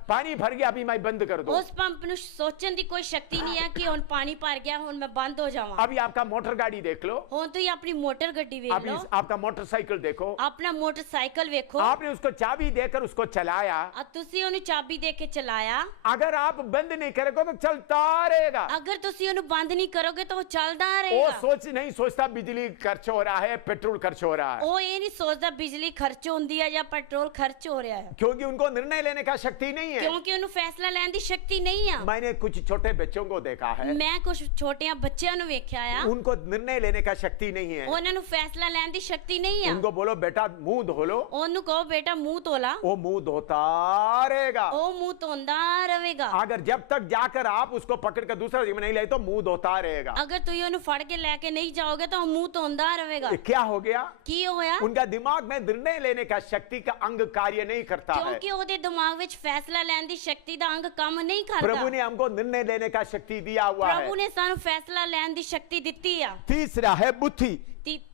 पानी भर गया अभी मैं बंद कर दूं। उस पंप नु सोचने की कोई शक्ति नहीं है कि हुन पानी भर गया हुन मैं बंद हो जावां। अभी आपका मोटर गाड़ी देख लो, हुन तुही अपनी मोटर गड्डी वेख अभी लो, आपका मोटरसाइकिल देखो, अपना मोटरसाइकिल वेखो, आपने उसको चाबी देकर उसको चलाया, तुसी ओनू चाबी दे के चलाया। अगर आप बंद नहीं करोगे तो चलता रहेगा। अगर तुसी ओनू बंद नहीं करोगे तो वो चलदा वो रहेगा। नहीं सोचता बिजली खर्च हो रहा है, पेट्रोल खर्च हो रहा है, वो ये नहीं सोचता बिजली खर्च होंदी है या पेट्रोल खर्च हो रहा है, क्योंकि उनको निर्णय लेने का शक्ति नहीं है। क्योंकि उन्हें फैसला लेने की शक्ति नहीं है। मैंने कुछ छोटे बच्चों को देखा है, मैं कुछ छोटे बच्चों नु वेख्या है, उनको निर्णय लेने का शक्ति नहीं है। उन्हें फैसला लेने की शक्ति नहीं है। उनको बोलो बेटा मुंह धो लो, उन्हें कहो बेटा मुंह धोला, वो मुंह धोता रहेगा। वो मुंह धोंदा रहेगा। अगर जब तक जाकर आप उसको पकड़ कर दूसरा जिम्मे नहीं ले तो मुंह धोता रहेगा। अगर तुम उन्हें फड़ के लेके नहीं जाओगे तो मुंह धोंदा रहेगा। क्या हो गया? की होया? उनका दिमाग में निर्णय लेने का शक्ति का अंग कार्य नहीं करता है, क्योंकि ओदे दिमाग विच फैसला लेने की शक्ति दा अंग काम नहीं करता। प्रभु ने हमको निर्णय लेने का शक्ति दिया हुआ है। प्रभु ने सानू फैसला लेने की शक्ति दी है। तीसरा है बुद्धि,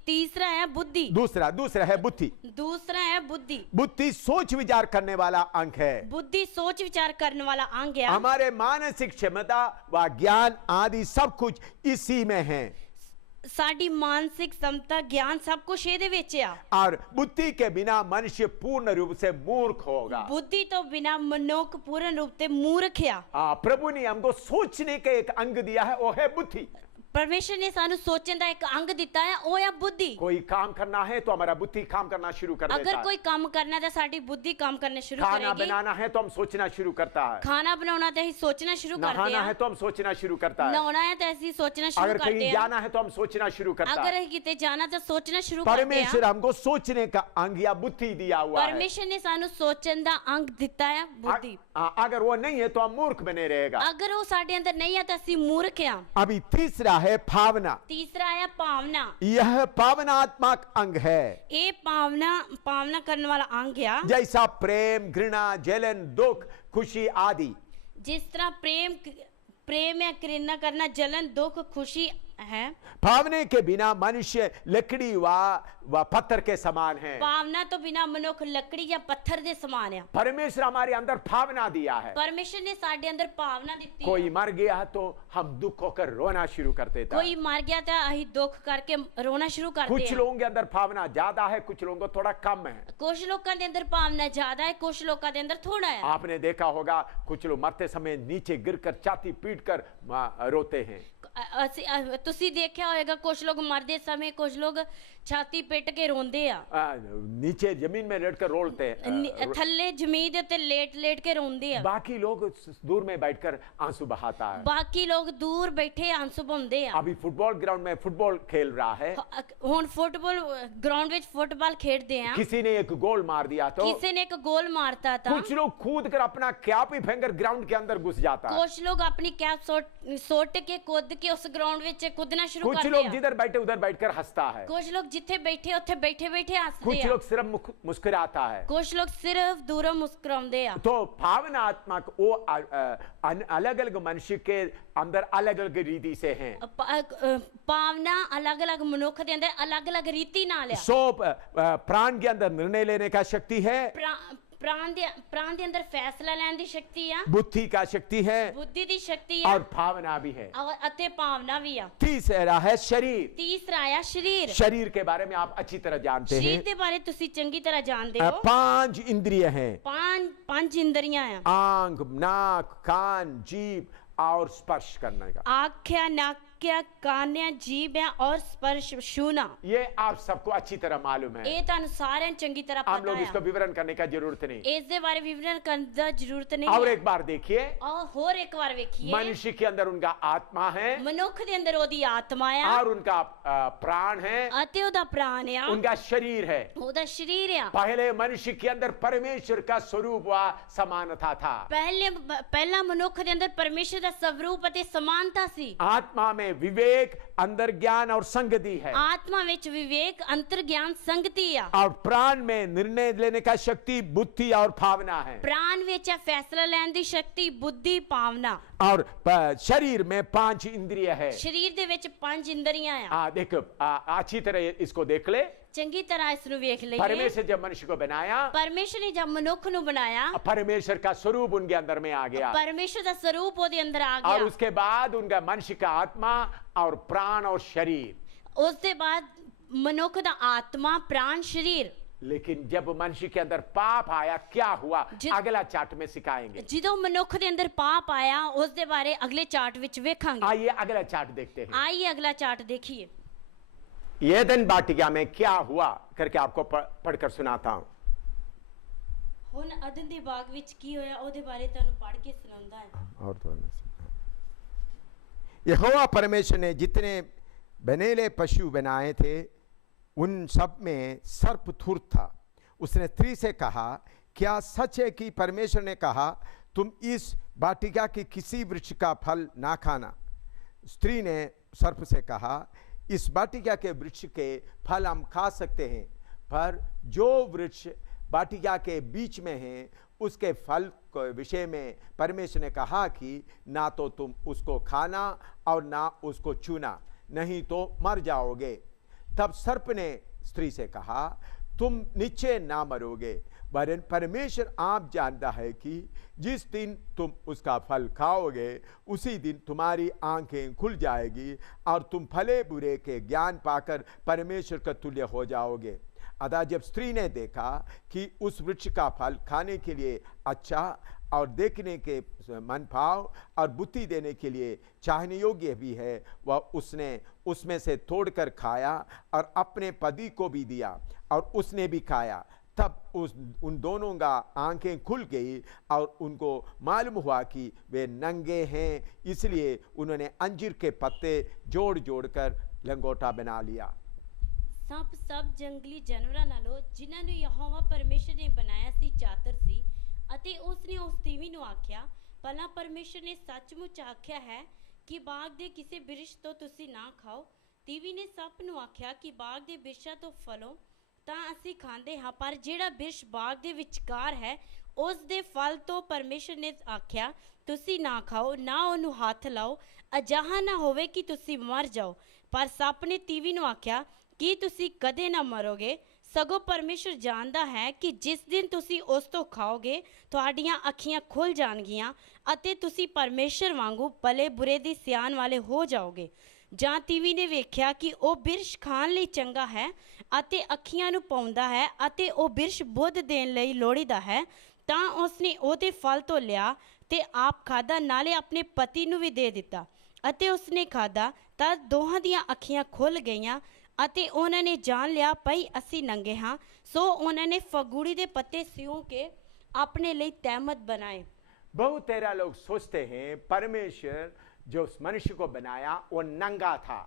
तीसरा है बुद्धि, दूसरा है बुद्धि। दूसरा है बुद्धि। बुद्धि सोच विचार करने वाला अंग है। बुद्धि सोच विचार करने वाला अंग है। हमारे मानसिक क्षमता व ज्ञान आदि सब कुछ इसी में है। साडी मानसिक क्षमता ज्ञान सब कुछ ਇਹਦੇ ਵਿੱਚ ਆ। और बुद्धि के बिना मनुष्य पूर्ण रूप से मूर्ख होगा। बुद्धि तो बिना मनुष्य पूर्ण रूप से मूर्ख आ। प्रभु ने हमको सोचने का एक अंग दिया है, वो है बुद्धि। परमेश्वर ने सानू सोचने का एक अंग दिता है, वो है बुद्धि। कोई काम करना है तो हमारा बुद्धि काम करना शुरू कर देता है। अगर कोई काम करना है तो साडी बुद्धि काम करने शुरू करेगी। खाना बनाना है तो हम सोचना शुरू करता है। खाना बनाना तो ही सोचना शुरू करते हैं। नहाना है तो हम सोचना शुरू करता है। नहाना है तो ऐसे सोचना शुरू अगर करते कहीं हैं। जाना है तो हम सोचना शुरू करता है। अगर किते जाना तो सोचना शुरू करते हैं। परमेश्वर हमको सोचने का अंग या बुद्धि दिया हुआ है। परमेश्वर ने सानू सोचने का अंग दिता है, बुद्धि। अगर वो नहीं है तो हम मूर्ख बने रहेगा। अगर वो साडे अंदर नहीं है तो असि मूर्ख हैं। अभी तीसरा है भावना। तीसरा है भावना। यह भावनात्मक अंग है। ये भावना करने वाला अंग है। जैसा प्रेम, घृणा, जलन, दुख, खुशी आदि। जिस तरह प्रेम या घृणा करना, जलन, दुख, खुशी है। भावने के बिना मनुष्य लकड़ी व पत्थर के समान है। भावना तो बिना मनुष्य लकड़ी या पत्थर के समान है। परमेश्वर हमारे अंदर भावना दिया है। परमेश्वर ने साडे अंदर भावना दी है। कोई मर गया तो हम दुख होकर रोना शुरू करते थे। कोई मर गया था अही दुख करके रोना शुरू करते हैं। कुछ लोगों के अंदर भावना ज्यादा है, कुछ लोगों को थोड़ा कम है। कुछ लोगों के अंदर भावना ज्यादा है, कुछ लोगों के अंदर थोड़ा है। आपने देखा होगा कुछ लोग मरते समय नीचे गिरकर छाती पीटकर रोते हैं। तुसी देखा होगा कुछ लोग मरते समय कुछ लोग छाती पेट के रोंदे आ। नीचे जमीन में लेट कर रोते हैं, थल्ले जमीन दे उत्ते लेट के रोंदे आ। बाकी लोग दूर में बैठकर आंसू बहाता है। बाकी लोग दूर बैठे आंसू बहाते आ। अभी फुटबॉल ग्राउंड में फुटबॉल खेल रहा है। हुन फुटबॉल ग्राउंड में फुटबॉल खेलते हैं। किसी ने एक गोल मार दिया तो किसी ने एक गोल मारता था। कुछ लोग कूद कर अपना कैप ही फेंकर ग्राउंड के अंदर घुस जाता है। कुछ लोग अपनी कैप सोट के कूद ਕੇ ਉਸ ਗਰਾਊਂਡ ਵਿੱਚ ਕੁੱਦਣਾ ਸ਼ੁਰੂ कुछ ਕਰਦੇ लोग ਆ जिधर बैठे उधर बैठकर हंसता है, ਕੁਝ ਲੋਕ ਜਿੱਥੇ ਬੈਠੇ ਉੱਥੇ ਬੈਠੇ ਬੈਠੇ ਹੱਸਦੇ कुछ ਆ लोग सिर्फ मुस्कुराता है। ਕੁਝ ਲੋਕ ਸਿਰਫ ਦੂਰੋਂ ਮੁਸਕਰਾਉਂਦੇ ਆ तो भावना आत्मा वो अलग अलग मनुष्य के अंदर अलग अलग रीति से हैं। ਭਾਵਨਾ ਅਲੱਗ-ਅਲੱਗ ਮਨੁੱਖ ਦੇ ਅੰਦਰ ਅਲੱਗ-ਅਲੱਗ ਰੀਤੀ ਨਾਲ ਆ सो प्राण के अंदर निर्णय लेने का शक्ति है, ਪ੍ਰਾਣ ਦੇ ਅੰਦਰ ਫੈਸਲਾ ਲੈਣ ਦੀ ਸ਼ਕਤੀ ਆ बुद्धि का शक्ति है, ਬੁੱਧੀ ਦੀ ਸ਼ਕਤੀ ਆ और भावना भी है। ਅਤੇ ਭਾਵਨਾ ਵੀ ਆ तीसरा है शरीर। ਤੀਸਰਾ ਆ ਸਰੀਰ शरीर के बारे में आप अच्छी तरह जानते ਸਰੀਰ हैं। ਦੇ ਬਾਰੇ ਤੁਸੀਂ ਚੰਗੀ ਤਰ੍ਹਾਂ ਜਾਣਦੇ ਹੋ 5 इंद्रिय हैं, ਪੰਜ ਇੰਦਰੀਆਂ ਆ आंख, नाक, कान, जीभ और स्पर्श करने का। आँखें नाक्या कान्या जीभ है और स्पर्श छूना ये आप सबको अच्छी तरह मालूम है, ਇਹ ਤੁਹਾਨੂੰ ਸਾਰਿਆਂ ਨੂੰ ਚੰਗੀ ਤਰ੍ਹਾਂ हम ਪਤਾ लोग इसको ਹੈ विवरण करने का जरूरत नहीं। ਇਸ ਦੇ ਬਾਰੇ ਵਿਵਰਣ ਕਰਨ ਦਾ ਜ਼ਰੂਰਤ ਨਹੀਂ और ਹੈ एक बार देखिए, ਔਰ ਹੋਰ ਇੱਕ ਵਾਰ ਵੇਖੀਏ मनुष्य के अंदर उनका आत्मा है ਮਨੁੱਖ ਦੇ ਅੰਦਰ ਉਹਦੀ ਆਤਮਾ ਆ और उनका प्राण है, ਅਤੇ ਉਹਦਾ ਪ੍ਰਾਣ ਆ उनका शरीर है। ਉਹਦਾ ਸਰੀਰ ਆ पहले मनुष्य के अंदर परमेश्वर का स्वरूप व समानता था। ਪਹਿਲਾ ਮਨੁੱਖ ਦੇ ਅੰਦਰ ਪਰਮੇਸ਼ਰ ਦਾ ਸਵਰੂਪ ਅਤੇ ਸਮਾਨਤਾ ਸੀ आत्मा में विवेक, अंदर ज्ञान और संगति है, ਆਤਮਾ ਵਿੱਚ ਵਿਵੇਕ ਅੰਤਰ ਗਿਆਨ ਸੰਗਤੀ ਆ और प्राण में निर्णय लेने का शक्ति, बुद्धि और भावना है, ਪ੍ਰਾਣ ਵਿੱਚ ਆ ਫੈਸਲਾ ਲੈਣ ਦੀ ਸ਼ਕਤੀ ਬੁੱਧੀ ਭਾਵਨਾ और शरीर में 5 इंद्रिय है। ਸਰੀਰ ਦੇ ਵਿੱਚ ਪੰਜ ਇੰਦਰੀਆਂ ਆ देखो अच्छी तरह इसको देख ले। ਚੰਗੀ ਤਰ੍ਹਾਂ ਇਸ ਨੂੰ ਵੇਖ ਲਈਏ परमेश्वर जब मनुष्य को बनाया, ਪਰਮੇਸ਼ਰ ਨੇ ਜਦ ਮਨੁੱਖ ਨੂੰ ਬਣਾਇਆ परमेश्वर का स्वरूप उनके अंदर में आ गया, ਪਰਮੇਸ਼ਰ ਦਾ ਸਰੂਪ ਉਹਦੇ ਅੰਦਰ ਆ और ਗਿਆ उसके बाद उनका मनुष्य का आत्मा और प्राण और शरीर। ਉਸ ਦੇ ਬਾਅਦ ਮਨੁੱਖ ਦਾ ਆਤਮਾ ਪ੍ਰਾਣ ਸਰੀਰ लेकिन जब मनुष्य के अंदर पाप आया क्या हुआ, जित- अगला चार्ट में सिखाएंगे। ਜਦੋਂ ਮਨੁੱਖ ਦੇ ਅੰਦਰ ਪਾਪ ਆਇਆ ਉਸ ਦੇ ਬਾਰੇ ਅਗਲੇ ਚਾਰਟ ਵਿੱਚ ਵੇਖਾਂਗੇ आइए अगला चार्ट देखते हैं। ਆइए अगला चार्ट देखिए एदन वाटिका में क्या हुआ करके आपको पढ़कर सुनाता हूं। ਹੁਣ ਅਦਨ ਦੇ ਬਾਗ ਵਿੱਚ ਕੀ ਹੋਇਆ ਉਹਦੇ ਬਾਰੇ ਤੁਹਾਨੂੰ ਪੜ੍ਹ ਕੇ ਸੁਣਾਉਂਦਾ ਹੈ और तो यहोवा परमेश्वर ने जितने बनेले पशु बनाए थे उन सब में सर्प थुर था। उसने स्त्री से कहा, क्या सच है कि परमेश्वर ने कहा तुम इस वाटिका के किसी वृक्ष का फल ना खाना? स्त्री ने सर्प से कहा, इस वाटिका के वृक्ष के फल हम खा सकते हैं, पर जो वृक्ष वाटिका के बीच में है उसके फल के विषय में परमेश्वर ने कहा कि ना तो तुम उसको खाना और ना उसको छूना, नहीं तो मर जाओगे। तब सर्प ने स्त्री से कहा, तुम निश्चय ना मरोगे, वरन परमेश्वर आप जानता है कि जिस दिन तुम उसका फल खाओगे उसी दिन तुम्हारी आंखें खुल जाएगी और तुम भले बुरे के ज्ञान पाकर परमेश्वर का तुल्य हो जाओगे। अतः जब स्त्री ने देखा कि उस वृक्ष का फल खाने के लिए अच्छा और देखने के मन भाव और बुद्धि देने के लिए चाहने योग्य भी है, वह उसने उसमें से तोड़कर खाया और अपने पति को भी दिया और उसने भी खाया। तब उन दोनों का आंखें खुल गई और उनको मालूम हुआ कि वे नंगे हैं, इसलिए उन्होंने अंजीर के पत्ते जोड़ जोड़ कर लंगोटा बना लिया। ਸਭ ਜੰਗਲੀ ਜਾਨਵਰਾਂ ਨਾਲੋਂ ਜਿਨ੍ਹਾਂ ਨੂੰ ਯਹੋਵਾ ਪਰਮੇਸ਼ਰ ਨੇ ਬਣਾਇਆ ਸੀ ਚਾਤਰ ਸੀ ਅਤੇ ਉਸ ਨੇ ਉਸ ਤੀਵੀ ਨੂੰ ਆਖਿਆ, ਭਲਾ ਪਰਮੇਸ਼ਰ ਨੇ ਸੱਚਮੁੱਚ ਆਖਿਆ ਹੈ ਕਿ ਬਾਗ ਦੇ ਕਿਸੇ ਬਿਰਛ ਤੋਂ ਤੁਸੀਂ ਨਾ ਖਾਓ। ਤੀਵੀ ਨੇ ਸੱਪ ਨੂੰ ਆਖਿਆ ਕਿ ਬਾਗ ਦੇ ਬਿਰਛਾਂ ਤੋਂ ਫਲੋਂ ਤਾਂ ਅਸੀਂ ਖਾਂਦੇ ਹਾਂ, ਪਰ ਜਿਹੜਾ ਬਿਰਛ ਬਾਗ ਦੇ ਵਿਚਕਾਰ ਹੈ ਉਸ ਦੇ ਫਲ ਤੋਂ ਪਰਮੇਸ਼ਰ ਨੇ ਆਖਿਆ ਤੁਸੀਂ ਨਾ ਖਾਓ, ਨਾ ਉਹਨੂੰ ਹੱਥ ਲਾਓ, ਅਜਿਹਾ ਨਾ ਹੋਵੇ ਕਿ ਤੁਸੀਂ ਮਰ ਜਾਓ। ਪਰ ਸੱਪ ਨੇ ਤੀਵੀ ਨੂੰ ਆਖਿਆ ਕਿ ਤੁਸੀਂ ਕਦੇ ਨਾ ਮਰੋਗੇ, ਸਗੋਂ ਪਰਮੇਸ਼ਰ ਜਾਣਦਾ ਹੈ ਕਿ ਜਿਸ ਦਿਨ ਤੁਸੀਂ ਉਸ ਤੋਂ ਖਾਓਗੇ ਤੁਹਾਡੀਆਂ ਅੱਖੀਆਂ ਖੁੱਲ ਜਾਣਗੀਆਂ ਅਤੇ ਤੁਸੀਂ ਪਰਮੇਸ਼ਰ ਵਾਂਗੂ ਭਲੇ ਬੁਰੇ ਦੀ ਸਿਆਣ ਵਾਲੇ ਹੋ ਜਾਓਗੇ। ਜਾਂ ਤੀਵੀ ਨੇ ਵੇਖਿਆ ਕਿ ਉਹ ਬਿਰਛ ਖਾਣ ਲਈ ਚੰਗਾ ਹੈ ਅਤੇ ਅੱਖੀਆਂ ਨੂੰ ਪਾਉਂਦਾ ਹੈ ਅਤੇ ਉਹ ਬਿਰਛ ਬੁੱਧ ਦੇਣ ਲਈ ਲੋੜੀਦਾ ਹੈ, ਤਾਂ ਉਸਨੇ ਉਹਦੇ ਫਲ ਤੋਂ ਲਿਆ ਤੇ ਆਪ ਖਾਧਾ, ਨਾਲੇ ਆਪਣੇ ਪਤੀ ਨੂੰ ਵੀ ਦੇ ਦਿੱਤਾ ਅਤੇ ਉਸਨੇ ਖਾਧਾ ਤਾਂ ਦੋਹਾਂ ਦੀਆਂ ਅੱਖੀਆਂ ਖੁੱਲ ਗਈਆਂ ਅਤੇ ਉਹਨਾਂ ਨੇ ਜਾਣ ਲਿਆ ਭਈ ਅਸੀਂ ਨੰਗੇ ਹਾਂ। ਸੋ ਉਹਨਾਂ ਨੇ ਫਗੂੜੀ ਦੇ ਪੱਤੇ ਸਿਉਂ ਕੇ ਆਪਣੇ ਲਈ ਤਹਿਮਤ बनाए। बहुत तेरा लोग सोचते हैं परमेश्वर जो उस मनुष्य को बनाया वो नंगा था।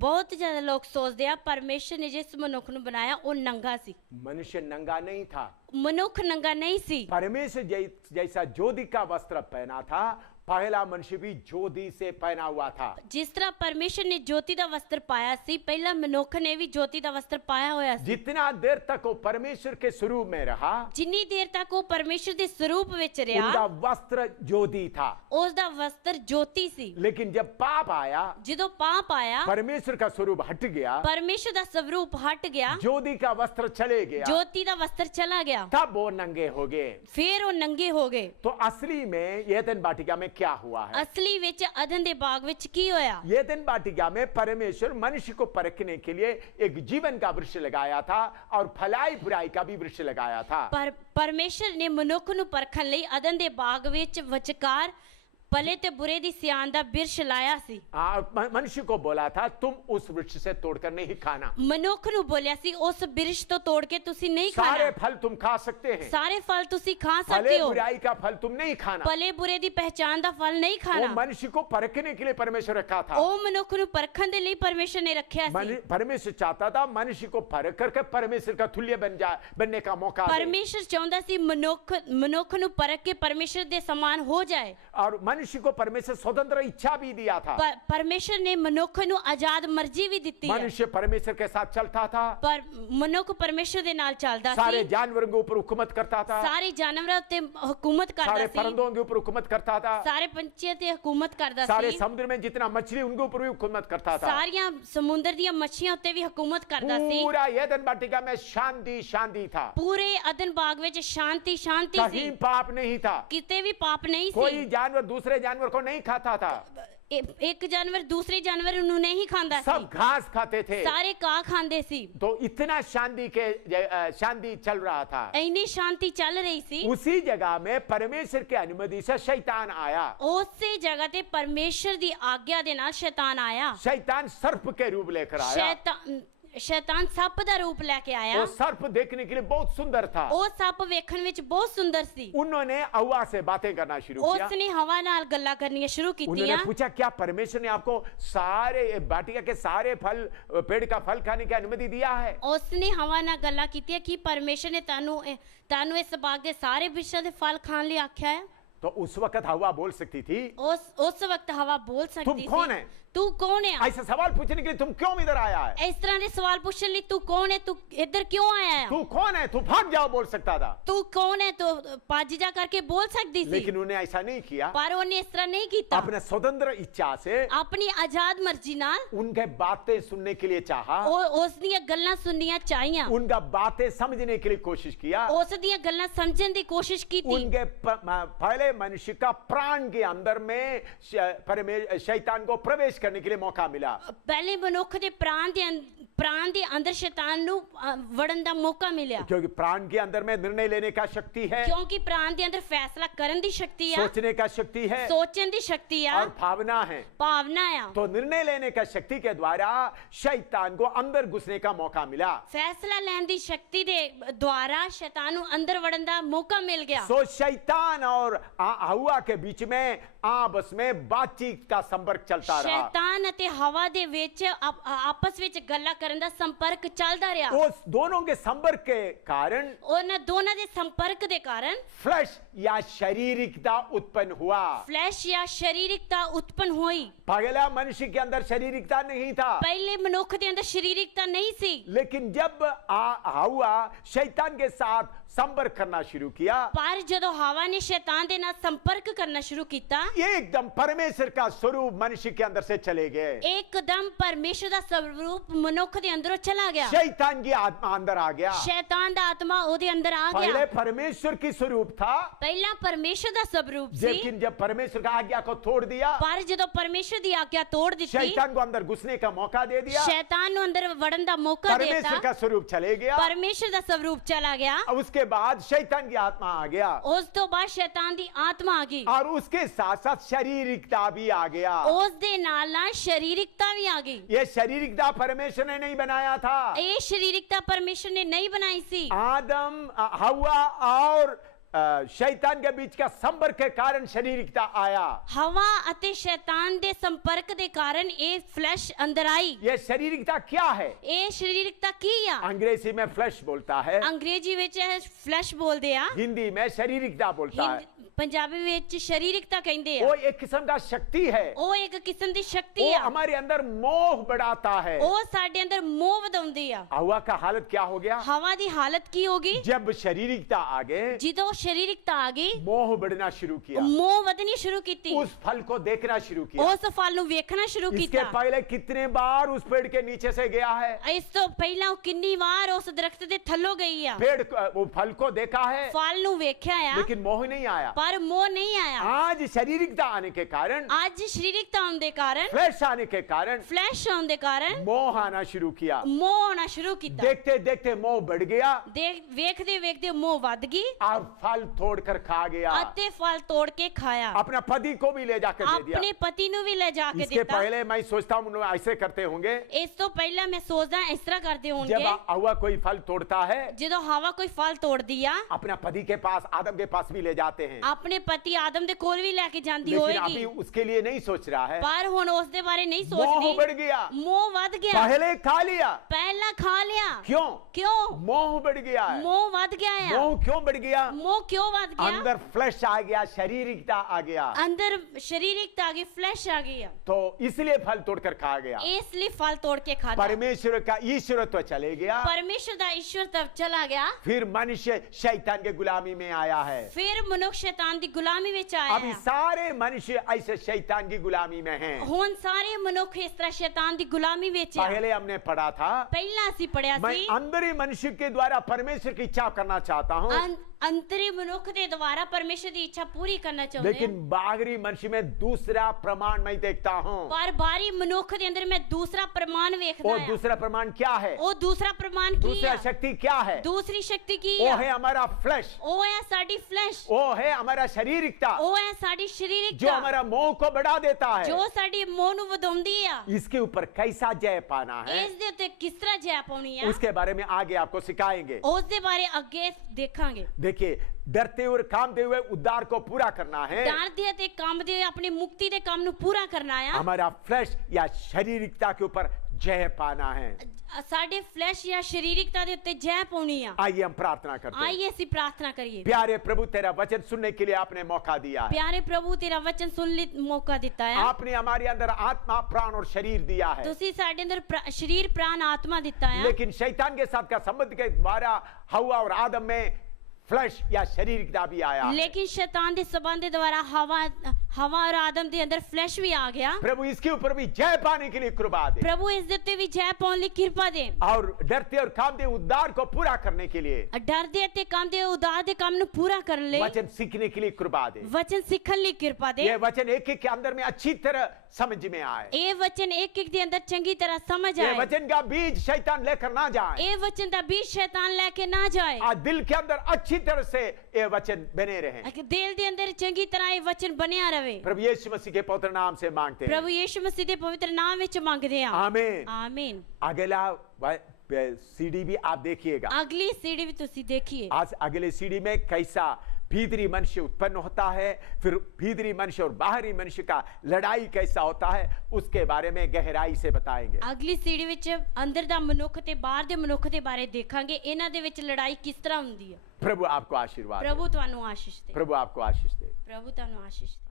बहुत ज़्यादा लोग सोचते हैं परमेश्वर ने जिस मनुख ਨੂੰ ਬਣਾਇਆ ਉਹ ਨੰਗਾ ਸੀ। मनुष्य नंगा नहीं था। मनुख नंगा नहीं सी। परमेश्वर जैसा ज्योति का वस्त्र पहना था, पहला मनुष्य भी ज्योति से पहना हुआ था। जिस तरह परमेश्वर ने ज्योति का वस्त्र पाया सी, पहला मनुख ने भी ज्योति का वस्त्र पाया होया सी। जितना देर तक वो परमेश्वर के स्वरूप में रहा, जिन्नी देर तक वो परमेश्वर के स्वरूप विच उनका रहा, वस्त्र ज्योति था। उसका वस्त्र ज्योति सी। लेकिन जब पाप आया, जो पाप आया, परमेश्वर का स्वरूप हट गया, परमेश्वर का स्वरूप हट गया, ज्योति का वस्त्र चले गया, ज्योति का वस्त्र चला गया, तब वो नंगे हो गए। फिर वो नंगे हो गए। तो असली में एदन वाटिका में क्या हुआ है? असली विच अदन दे बाग विच की होया? एदन वाटिका में परमेश्वर मनुष्य को परखने के लिए एक जीवन का वृक्ष लगाया था और फलाई बुराई का भी वृक्ष लगाया था। परमेश्वर ने मनुख नु परखन लई अदन दे बाग विच विचकार भले ते बुरे दी सियान दा बिरश लाया सी। मनुष्य को बोला था तुम उस वृक्ष से तोड़कर नहीं खाना। मनुख नु बोलिया सी उस बिरश तो तोड़ के तुसी नहीं खाना। सारे फल तुम खा सकते हैं, सारे फल तुसी खा सकते भले हो, बुराई का फल तुम नहीं खाना। भले बुरे दी पहचान दा फल नहीं वो खाना। मनुष्य को परखने के लिए परमेश्वर रखा था। ओ मनुख नु परखन दे लई परमेश्वर ने रखया सी। परमेश्वर चाहता था मनुष्य को परख करके परमेश्वर का तुल्य बनने का मौका दे। परमेश्वर चाहता सी मनुख नु परख के परमेश्वर दे समान हो जाए। और मनुष्य को परमेश्वर स्वतंत्र इच्छा भी दिया था। परमेश्वर ने मनुख नु आजाद मर्जी भी दी है। मनुष्य परमेश्वर के साथ चलता था, पर मनुख परमेश्वर दे नाल चलदा सी। सारे जानवरों के ऊपर हुकूमत करता था, सारे जानवरों ते हुकूमत करदा सारे सी, परिंदों के ऊपर हुकूमत करता था, सारे पंछियों ते हुकूमत करदा सी, सारे समुद्र में जितना मछली उनके ऊपर भी हुकूमत करता था, सारियां समुद्र दी मछलियां उत्ते भी हुकूमत करदा सी। पूरा एदन वाटिका में शांति शांति था। पूरे अदन बाग विच शांति शांति सी। कहीं पाप नहीं था, किते भी पाप नहीं कोई सी। जानवर दूसरे जानवर को नहीं खाता था, एक जानवर दूसरे जानवर नु नहीं खांदा सी, सब घास खाते थे। सारे का खांदे सी। तो इतना शांति चल रहा था, इतनी शांति चल रही सी। उसी जगह में परमेश्वर की अनुमति से शैतान आया। उसी जगह ते परमेश्वर दी आज्ञा दे नाल शैतान आया। शैतान सर्प के रूप लेकर आया। शैतान सप दा रूप लेके आया। वो सर्प देखने के लिए बहुत सुंदर था। वो सप वेखन विच बहुत सुंदर सी। उन्होंने हवा से बातें करना शुरू किया। उसने हवा नाल गल्ला करनी शुरू की। उन्होंने पूछा क्या परमेश्वर ने आपको सारे वाटिका के सारे फल पेड़ का फल खाने की अनुमति दिया है? उसने हवा नाल गल्ला की कि परमेश्वर ने तानू इस बाग दे सारे वृक्षां दे फल खान लिए आख्या है। तो उस वक्त हवा बोल सकती थी। उस वक्त हवा बोल सकती थी। तुम कौन है? तू कौन है? ऐसा सवाल पूछने के लिए तुम क्यों इधर आया है? इस तरह के सवाल पूछने लिए तू कौन है? तू इधर क्यों आया है? तू कौन है? तू भाग जाओ बोल सकता था। तू कौन है? तो पाजीजा करके बोल सकती थी। लेकिन उन्हें ऐसा नहीं किया। पर उन्हें इस तरह नहीं किया। अपने स्वतंत्र इच्छा से, अपनी आजाद मर्जी नाल उनके बातें सुनने के लिए चाहा। उसदिया गल्लां सुननियां चाहिए। उनका बातें समझने के लिए कोशिश किया। उसदिया गल्लां समझने की कोशिश की थी। उनके पहले मनुष्य का प्राण के अंदर में शैतान को प्रवेश करने के लिए मौका मिला। पहले मनुख दे प्राण दे अंदर शैतान नु वड़न दा मौका मिला। क्योंकि प्राण के अंदर में निर्णय लेने का शक्ति है। क्योंकि प्राण दे अंदर फैसला करने दी शक्ति है। सोचने का शक्ति है। सोचने दी शक्ति है। और भावना है। भावना है। तो निर्णय लेने का शक्ति के द्वारा शैतान को अंदर घुसने का मौका मिला। फैसला लेने दी शक्ति दे द्वारा शैतान नु अंदर वड़न दा मौका मिल गया। सो शैतान और हवा के बीच में आपस में बातचीत का संपर्क चलता रहा। शैतान अते हवा दे विच आपस विच गल्ला करन दा संपर्क चलदा रहा। उस दोनों के संपर्क के कारण, उन दोनों दे संपर्क दे कारण फ्लैश या शारीरिकता उत्पन्न हुआ। फ्लैश या शारीरिकता उत्पन्न हुई। पहला मनुष्य के अंदर शारीरिकता नहीं था। पहले मनुष्य के अंदर शारीरिकता नहीं सी। लेकिन जब हवा शैतान के साथ संपर्क करना शुरू किया, पर जदों हवा ने शैतान दे नाल संपर्क करना शुरू किया, एकदम परमेश्वर का स्वरूप मनुष्य के अंदर से चले गए। एकदम परमेश्वर का स्वरूप मनुष्य दे अंदरों चला गया। शैतान की आत्मा अंदर आ गया। शैतान दा आत्मा ओदे अंदर आ गया। पहले परमेश्वर की स्वरूप था। पहला परमेश्वर दा स्वरूप सी। लेकिन जब परमेश्वर का आज्ञा को तोड़ दिया, पर जदों परमेश्वर दी आज्ञा तोड़ दी, शैतान को अंदर घुसने का मौका दे दिया। शैतान नु अंदर वड़न दा मौका देता। परमेश्वर का स्वरूप चले गया। परमेश्वर दा स्वरूप चला गया। उसके बाद शैतान की आत्मा आ गया। उस तो बाद शैतान दी आत्मा आ गई। और उसके साथ साथ शारीरिकता भी आ गया। उस दे नाल ना शारीरिकता भी आ गई। ये शारीरिकता परमेश्वर ने नहीं बनाया था। ये शारीरिकता परमेश्वर ने नहीं बनाई सी। आदम, हवा और शैतान के बीच का संपर्क के कारण शारीरिकता आया। ਹਵਾ ਅਤੇ ਸ਼ੈਤਾਨ ਦੇ ਸੰਪਰਕ ਦੇ ਕਾਰਨ ਇਹ ਫਲੈਸ਼ ਅੰਦਰ ਆਈ। ये शारीरिकता क्या है? ਇਹ ਸਰੀਰਕਤਾ ਕੀ ਆ? अंग्रेजी में फ्लैश बोलता है, ਅੰਗਰੇਜ਼ੀ ਵਿੱਚ ਇਹ ਫਲੈਸ਼ ਬੋਲਦੇ ਆ, हिंदी में शारीरिकता बोलता है। ਪੰਜਾਬੀ ਵਿੱਚ ਸਰੀਰਕਤਾ ਕਹਿੰਦੇ ਆ। वो एक किस्म का शक्ति है, ਉਹ ਇੱਕ ਕਿਸਮ ਦੀ ਸ਼ਕਤੀ वो ਆ, हमारे अंदर मोह बढ़ाता है। ਉਹ ਸਾਡੇ ਅੰਦਰ ਮੋਹ ਵਧਾਉਂਦੀ ਆ। हवा का हालत क्या हो गया? ਹਵਾ ਦੀ ਹਾਲਤ ਕੀ ਹੋ ਗਈ? जब शारीरिकता आ गए, ਜਦੋਂ ਸਰੀਰਕਤਾ ਆ ਗਈ, मोह बढ़ना शुरू किया, ਮੋਹ ਵਧਣੀ ਸ਼ੁਰੂ ਕੀਤੀ, उस फल को देखना शुरू किया। ਉਸ ਫਲ ਨੂੰ ਵੇਖਣਾ ਸ਼ੁਰੂ इसके ਕੀਤਾ। पहले कितने बार उस पेड़ के नीचे से गया है, ਇਸ ਤੋਂ ਪਹਿਲਾਂ ਉਹ ਕਿੰਨੀ ਵਾਰ ਉਸ ਦਰਖਤ ਦੇ ਥੱਲੋਂ ਗਈ ਆ, वो फल को देखा है, ਫਲ ਨੂੰ ਵੇਖਿਆ ਆ, लेकिन मोह नहीं आया। ਪਰ ਮੋਹ ਨਹੀਂ ਆਇਆ। आज शारीरिकता आने के कारण, ਅੱਜ ਸਰੀਰਕਤਾ ਆਉਣ ਦੇ ਕਾਰਨ, फ्लैश आने के कारण ਫਲੈਸ਼ ਆਉਣ ਦੇ ਕਾਰਨ मोह आना शुरू किया। ਮੋਹ ਆਉਣਾ ਸ਼ੁਰੂ ਕੀਤਾ। देखते देखते मोह बढ़ गया ਵੇਖਦੇ ਵੇਖਦੇ ਮੋਹ ਵੱਧ ਗਈ और फल तोड़कर खा गया। ਅਤੇ ਫਲ ਤੋੜ ਕੇ ਖਾਇਆ। अपना पति को भी ले जाकर दे दिया। ਆਪਣੇ ਪਤੀ ਨੂੰ ਵੀ ਲੈ जा के इसके ਦਿੱਤਾ। पहले मैं सोचता हूँ उन्होंने ऐसे करते होंगे। ਇਸ ਤੋਂ ਪਹਿਲਾਂ ਮੈਂ ਸੋਚਦਾ ਇਸ ਤਰ੍ਹਾਂ ਕਰਦੇ जब ਹੋਣਗੇ। हवा कोई फल तोड़ता है, ਜਦੋਂ ਹਵਾ ਕੋਈ ਫਲ ਤੋੜਦੀ ਆ, अपना पति के पास, आदम के पास भी ले जाते हैं, ਆਪਣੇ ਪਤੀ ਆਦਮ ਦੇ ਕੋਲ ਵੀ ਲੈ ਕੇ ਜਾਂਦੀ लेकिन ਹੋਏਗੀ, अभी उसके लिए नहीं सोच रहा है। ਪਰ ਹੁਣ ਉਸ ਦੇ ਬਾਰੇ ਨਹੀਂ मोह ਸੋਚਦੀ। बढ़ गया, ਮੋਹ ਵੱਧ ਗਿਆ। पहले खा लिया। ਪਹਿਲਾਂ ਖਾ ਲਿਆ। क्यों? ਕਿਉਂ? मोह बढ़ गया है। ਮੋਹ ਵੱਧ ਗਿਆ ਆ। मोह क्यों बढ़ गया? ਮੋਹ ਕਿਉਂ ਵੱਧ ਗਿਆ? अंदर फ्लैश आ गया, शारीरिकता आ गया, ਅੰਦਰ ਸਰੀਰਕਤਾ ਆ ਗਈ, ਫਲੈਸ਼ ਆ ਗਈ ਆ, तो इसलिए फल तोड़कर खा गया। ਇਸ ਲਈ ਫਲ ਤੋੜ ਕੇ ਖਾਦਾ। परमेश्वर का ईश्वरत्व चले गया। ਪਰਮੇਸ਼ਰ ਦਾ ਈਸ਼ਵਰ ਤਬ ਚਲਾ ਗਿਆ। फिर मनुष्य शैतान के गुलामी में आया है। ਫਿਰ ਮਨੁੱਖ ਸ਼ੈਤਾਨ ਦੀ ਗੁਲਾਮੀ ਵਿੱਚ ਆਇਆ अभी ਹੈ। सारे मनुष्य ऐसे शैतान की गुलामी में हैं। ਹੁਣ ਸਾਰੇ ਮਨੁੱਖ ਇਸ ਤਰ੍ਹਾਂ ਸ਼ੈਤਾਨ ਦੀ ਗੁਲਾਮੀ ਵਿੱਚ ਆ। पहले हमने पढ़ा था, ਪਹਿਲਾਂ ਅਸੀਂ ਪੜਿਆ मैं ਸੀ अंदर ही मनुष्य के द्वारा परमेश्वर की इच्छा करना चाहता हूँ, ਅੰਤਰੀ ਮਨੁੱਖ ਦੇ ਦੁਆਰਾ ਪਰਮੇਸ਼ਰ ਦੀ ਇੱਛਾ ਪੂਰੀ ਕਰਨਾ ਚਾਹੁੰਦੇ लेकिन बाहरी मनुष्य में दूसरा प्रमाण मैं देखता हूँ। ਪਰ ਬਾਹਰੀ ਮਨੁੱਖ ਦੇ ਅੰਦਰ ਮੈਂ ਦੂਸਰਾ ਪ੍ਰਮਾਣ ਵੇਖਦਾ वो ਹਾਂ। दूसरा प्रमाण क्या है? ਉਹ ਦੂਸਰਾ ਪ੍ਰਮਾਣ ਕੀ दूसरा ਹੈ? शक्ति क्या है? ਦੂਸਰੀ ਸ਼ਕਤੀ ਕੀ वो ਹੈ? है हमारा फ्लैश, ਉਹ ਹੈ ਸਾਡੀ ਫਲੈਸ਼, वो है हमारा शारीरिकता, ਉਹ ਹੈ ਸਾਡੀ जो ਸਰੀਰਕਤਾ, हमारा मोह को बढ़ा देता है। ਜੋ ਸਾਡੀ ਮੋਹ ਨੂੰ ਵਧਾਉਂਦੀ ਆ। इसके ऊपर कैसा जय पाना है, ਇਸ ਦੇ ਉੱਤੇ ਕਿਸ ਤਰ੍ਹਾਂ ਜੈ ਪਾਉਣੀ ਆ, उसके बारे में आगे आपको सिखाएंगे। ਉਸ ਦੇ ਬਾਰੇ ਅੱਗੇ ਦੇਖਾਂਗੇ। देखिए, डरते और कामते हुए उद्धार को पूरा करना है। ਡਰਦੇ ਅਤੇ ਕੰਬਦੇ ਹੋਏ ਆਪਣੀ ਮੁਕਤੀ ਦੇ ਕੰਮ ਨੂੰ ਪੂਰਾ ਕਰਨਾ ਆ। हमारा फ्लैश या शारीरिकता के ऊपर जय पाना है। ਸਾਡੇ ਫਲੈਸ਼ ਜਾਂ ਸਰੀਰਕਤਾ ਦੇ ਉੱਤੇ ਜੈ ਪਾਉਣੀ ਆ। आइए हम प्रार्थना करते हैं। ਆਈਏ ਅਸੀਂ ਪ੍ਰਾਰਥਨਾ ਕਰੀਏ। प्यारे प्रभु, तेरा वचन सुनने के लिए आपने मौका दिया है। ਪਿਆਰੇ ਪ੍ਰਭੂ ਤੇਰਾ ਵਚਨ ਸੁਣ ਲਈ ਮੌਕਾ ਦਿੱਤਾ ਆ। आपने हमारे अंदर आत्मा, प्राण और शरीर दिया है, ਤੁਸੀਂ ਸਾਡੇ ਅੰਦਰ ਸਰੀਰ ਪ੍ਰਾਣ ਆਤਮਾ ਦਿੱਤਾ ਆ। लेकिन शैतान के साथ का संबंध के द्वारा हवा और आदम में फ्लैश या शारीरिकता भी आया है। लेकिन शैतान के संबंध द्वारा हवा और आदम के अंदर फ्लैश भी आ गया। प्रभु इसके ऊपर भी जय पाने के लिए कृपा दे, प्रभु इस देते भी जय पाने की कृपा दे, और डरते और कामते उद्धार को पूरा करने के लिए, डरदे ते कामदे उदार दे काम नु पूरा कर ले, वचन सीखने के लिए कृपा दे। वचन सीखन ली कृपा दे। ये वचन एक एक के अंदर में अच्छी तरह समझ में आए। ए वचन एक एक दे अंदर चंगी तरह समझ ये आए। वचन का बीज शैतान लेकर ना जाए। ए वचन दा बीज शैतान लेके ना जाए। आज दिल के अंदर अच्छी तरह से ये वचन बने रहे। दिल दे अंदर चंगी तरह ये वचन बनिया रहे। प्रभु यीशु मसीह के पवित्र नाम से मांगते हैं। प्रभु यीशु मसीह दे पवित्र नाम विच मांगदे आ। आमीन। आमीन। अगला सीडी भी आप देखिएगा। अगली सीढ़ी भी तुसी देखिए। आज अगले सीडी में कैसा भीतरी मनुष्य उत्पन्न होता है, फिर भीतरी मनुष्य और बाहरी मनुष्य का लड़ाई कैसा होता है, उसके बारे में गहराई से बताएंगे। अगली सीढ़ी विच अंदर दा मनुख ते बाहर दे मनुख दे बारे देखांगे। इन्हां दे विच लड़ाई किस तरह हुंदी है। प्रभु आपको आशीर्वाद दे। प्रभु तुहानू आशीष दे। प्रभु आपको आशीष दे। प्रभु तुहानू आशीष दे।